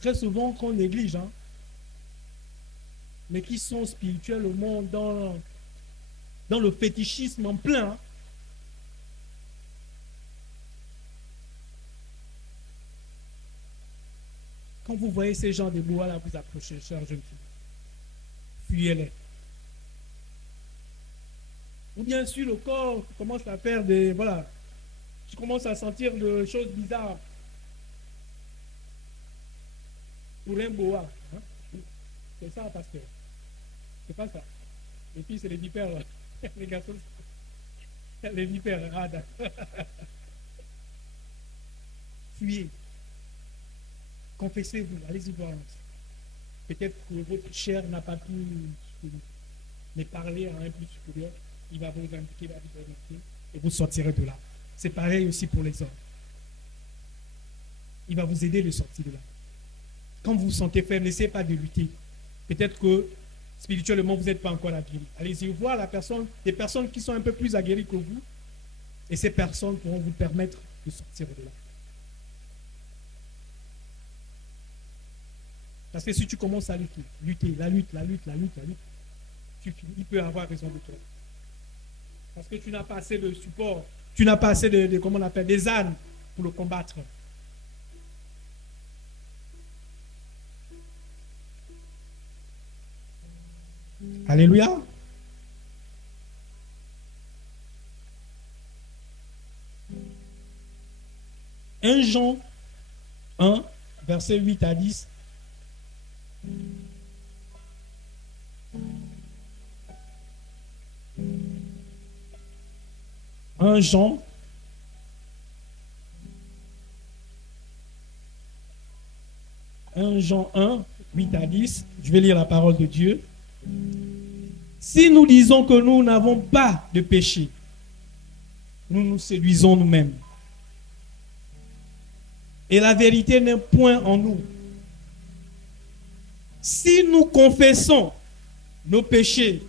très souvent, qu'on néglige, hein, mais qui sont spirituellement dans le fétichisme en plein. Hein. Quand vous voyez ces gens de bois là, vous approchez, chère jeune fille. Fuyez-les. Ou bien sûr, le corps commence à faire des... Voilà. Tu commences à sentir des choses bizarres. Pour un boa. Hein? C'est ça, pasteur. C'est pas ça. Les filles, c'est les vipères. Là. Les garçons, c'est les vipères. Ah, d'accord. Fuyez. Confessez-vous. Allez-y voir. Peut-être que votre chair n'a pas pu mais parler à un plus supérieur. Il va vous indiquer, il va vous orienter et vous sortirez de là. C'est pareil aussi pour les hommes. Il va vous aider de sortir de là. Quand vous vous sentez faible, n'essayez pas de lutter. Peut-être que spirituellement, vous n'êtes pas encore aguerri. Allez-y voir des personnes qui sont un peu plus aguerries que vous. Et ces personnes pourront vous permettre de sortir de là. Parce que si tu commences à lutter, la lutte, il peut avoir raison de toi. Parce que tu n'as pas assez de support, tu n'as pas assez de comment on appelle, des ânes pour le combattre. Alléluia. Un Jean 1, verset 8 à 10. 1 Jean 1, 8 à 10. Je vais lire la parole de Dieu. Si nous disons que nous n'avons pas de péché, nous nous séduisons nous-mêmes. Et la vérité n'est point en nous. Si nous confessons nos péchés,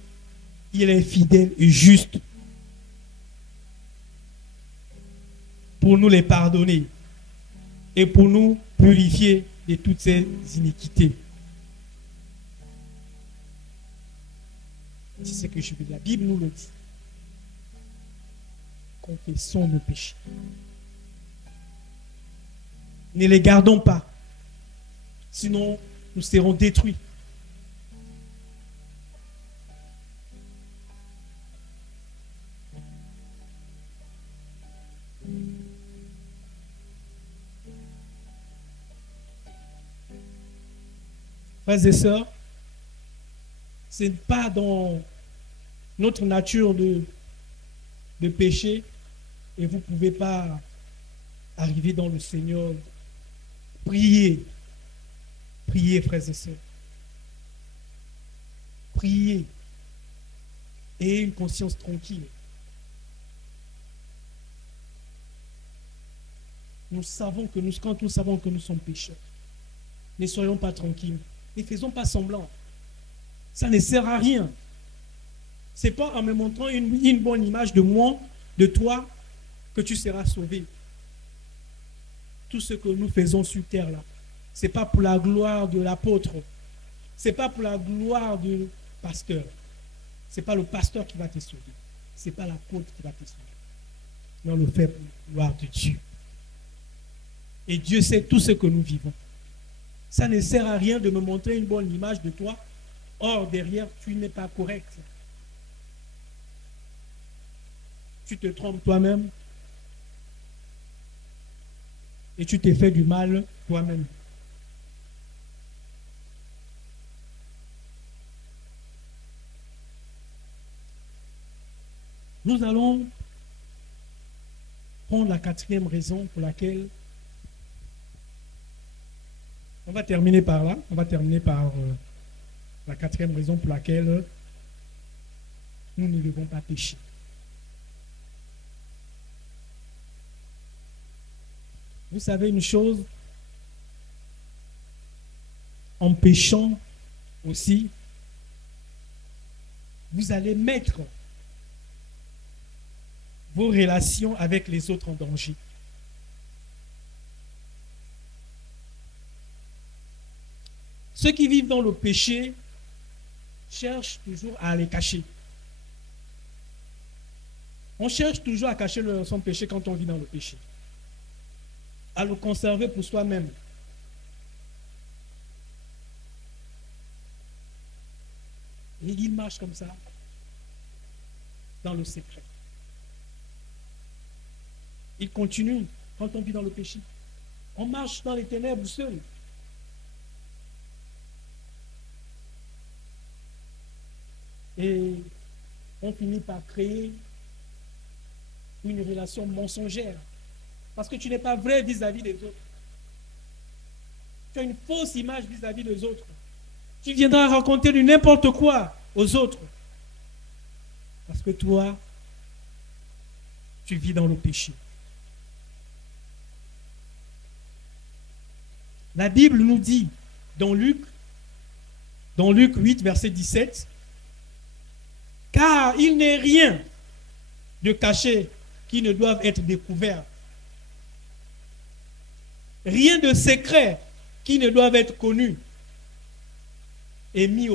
il est fidèle et juste pour nous les pardonner et pour nous purifier de toutes ces iniquités. C'est ce que je veux dire. La Bible nous le dit. Confessons nos péchés. Ne les gardons pas. Sinon, nous serons détruits. Frères et sœurs, ce n'est pas dans notre nature de péché et vous ne pouvez pas arriver dans le Seigneur. Priez. Priez, frères et sœurs. Priez. Et une conscience tranquille. Nous savons que quand nous savons que nous sommes pécheurs, ne soyons pas tranquilles. Ne faisons pas semblant. Ça ne sert à rien. Ce n'est pas en me montrant une bonne image de moi, de toi, que tu seras sauvé. Tout ce que nous faisons sur terre là, ce n'est pas pour la gloire de l'apôtre. Ce n'est pas pour la gloire du pasteur. Ce n'est pas le pasteur qui va te sauver. Ce n'est pas l'apôtre qui va te sauver. Mais on le fait pour la gloire de Dieu. Et Dieu sait tout ce que nous vivons. Ça ne sert à rien de me montrer une bonne image de toi. Or, derrière, tu n'es pas correct. Tu te trompes toi-même. Et tu t'es fait du mal toi-même. Nous allons prendre la quatrième raison pour laquelle on va terminer par là. On va terminer par la quatrième raison pour laquelle nous ne devons pas pécher. Vous savez une chose, en péchant aussi, vous allez mettre vos relations avec les autres en danger. Ceux qui vivent dans le péché cherchent toujours à les cacher. On cherche toujours à cacher son péché quand on vit dans le péché. À le conserver pour soi-même. Et il marche comme ça, dans le secret. Il continue quand on vit dans le péché. On marche dans les ténèbres seul. Et on finit par créer une relation mensongère. Parce que tu n'es pas vrai vis-à-vis des autres. Tu as une fausse image vis-à-vis des autres. Tu viendras raconter du n'importe quoi aux autres. Parce que toi, tu vis dans le péché. La Bible nous dit dans Luc 8, verset 17, « Car il n'est rien de caché qui ne doive être découvert. Rien de secret qui ne doive être connu et mis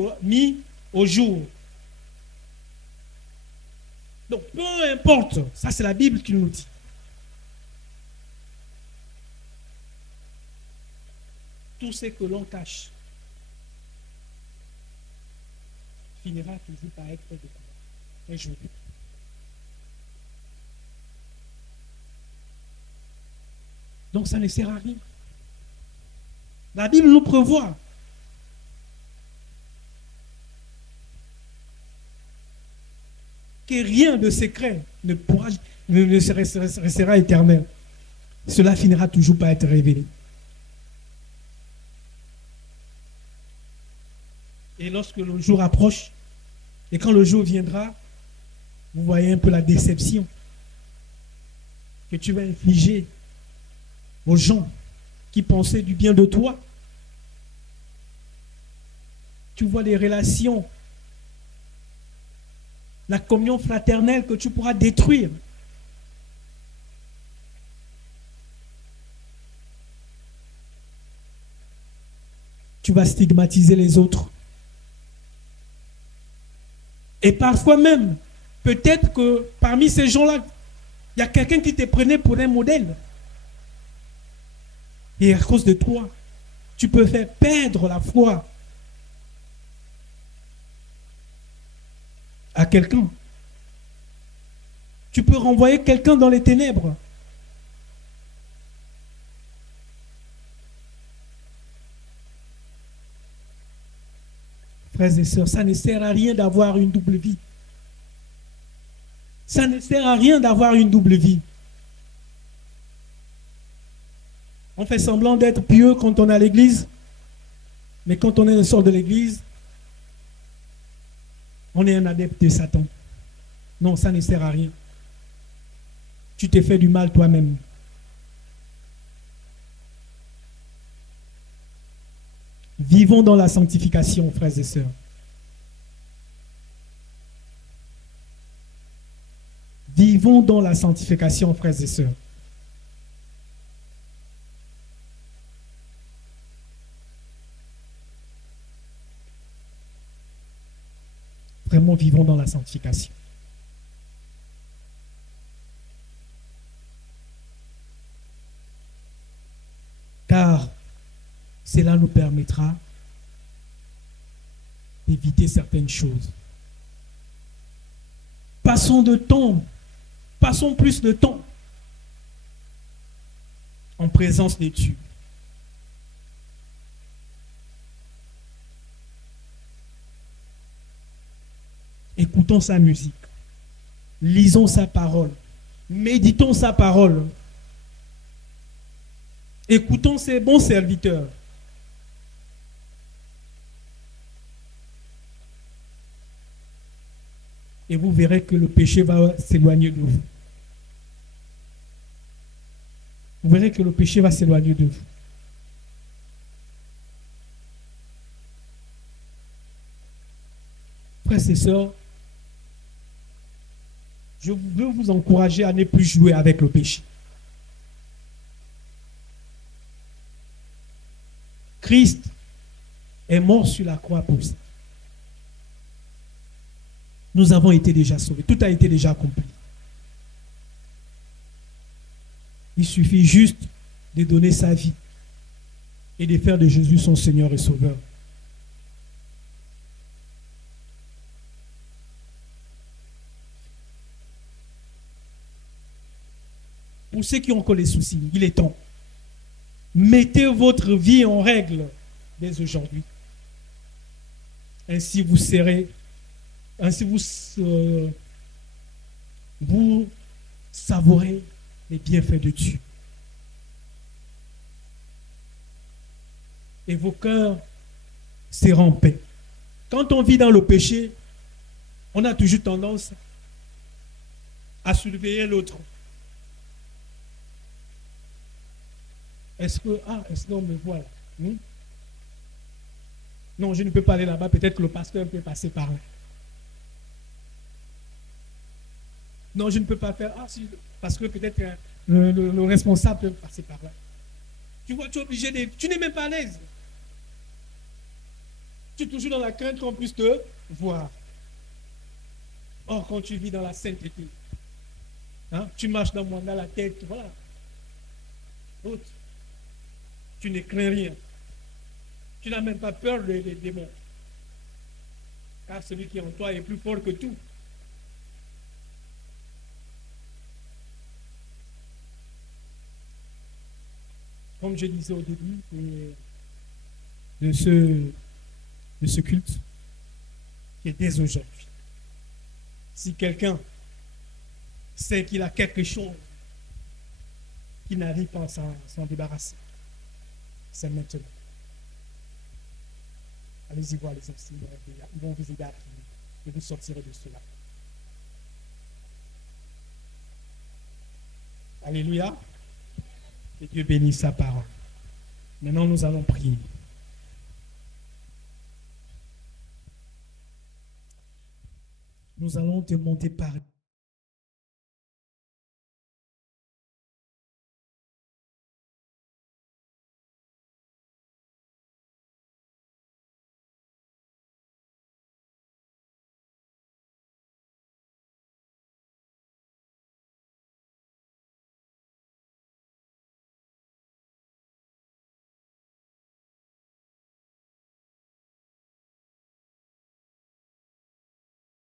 au jour. » Donc, peu importe, ça c'est la Bible qui nous dit. Tout ce que l'on cache finira toujours par être découvert un jour. Donc ça ne sert à rien. La Bible nous prévoit que rien de secret ne restera éternel. Cela finira toujours par être révélé. Et lorsque le jour approche, et quand le jour viendra, vous voyez un peu la déception que tu vas infliger aux gens qui pensaient du bien de toi. Tu vois les relations, la communion fraternelle que tu pourras détruire. Tu vas stigmatiser les autres. Et parfois même, peut-être que parmi ces gens-là, il y a quelqu'un qui te prenait pour un modèle. Et à cause de toi, tu peux faire perdre la foi à quelqu'un. Tu peux renvoyer quelqu'un dans les ténèbres. Frères et sœurs, ça ne sert à rien d'avoir une double vie. Ça ne sert à rien d'avoir une double vie. On fait semblant d'être pieux quand on est à l'église, mais quand on est sort de l'église, on est un adepte de Satan. Non, ça ne sert à rien. Tu t'es fait du mal toi-même. Vivons dans la sanctification, frères et sœurs. Vivons dans la sanctification, frères et sœurs. Vraiment, vivons dans la sanctification. Car cela nous permettra d'éviter certaines choses. Passons plus de temps en présence de Dieu. Écoutons sa musique, lisons sa parole, méditons sa parole, écoutons ses bons serviteurs. Et vous verrez que le péché va s'éloigner de vous. Vous verrez que le péché va s'éloigner de vous. Frères et sœurs, je veux vous encourager à ne plus jouer avec le péché. Christ est mort sur la croix pour ça. Nous avons été déjà sauvés. Tout a été déjà accompli. Il suffit juste de donner sa vie et de faire de Jésus son Seigneur et Sauveur. Pour ceux qui ont encore les soucis, il est temps. Mettez votre vie en règle dès aujourd'hui. Ainsi vous serez, vous savourez les bienfaits de Dieu. Et vos cœurs seront en paix. Quand on vit dans le péché, on a toujours tendance à surveiller l'autre. Est-ce qu'on me voit là? Non, je ne peux pas aller là-bas. Peut-être que le pasteur peut passer par là. Non, je ne peux pas faire. Parce que peut-être le responsable peut passer par là. Tu vois, tu es obligé de. Tu n'es même pas à l'aise. Tu es toujours dans la crainte qu'on puisse te voir. Or, quand tu vis dans la sainteté, tu marches dans la tête, voilà. Autre. Tu ne crains rien. Tu n'as même pas peur des démons. Car celui qui est en toi est plus fort que tout. Comme je disais au début de ce culte, qui est dès aujourd'hui. Si quelqu'un sait qu'il a quelque chose qui n'arrive pas à s'en débarrasser, c'est maintenant. Allez-y voir les anciens, ils vont vous aider à prier et vous sortirez de cela. Alléluia. Que Dieu bénisse sa parole. Maintenant, nous allons prier. Nous allons demander pardon.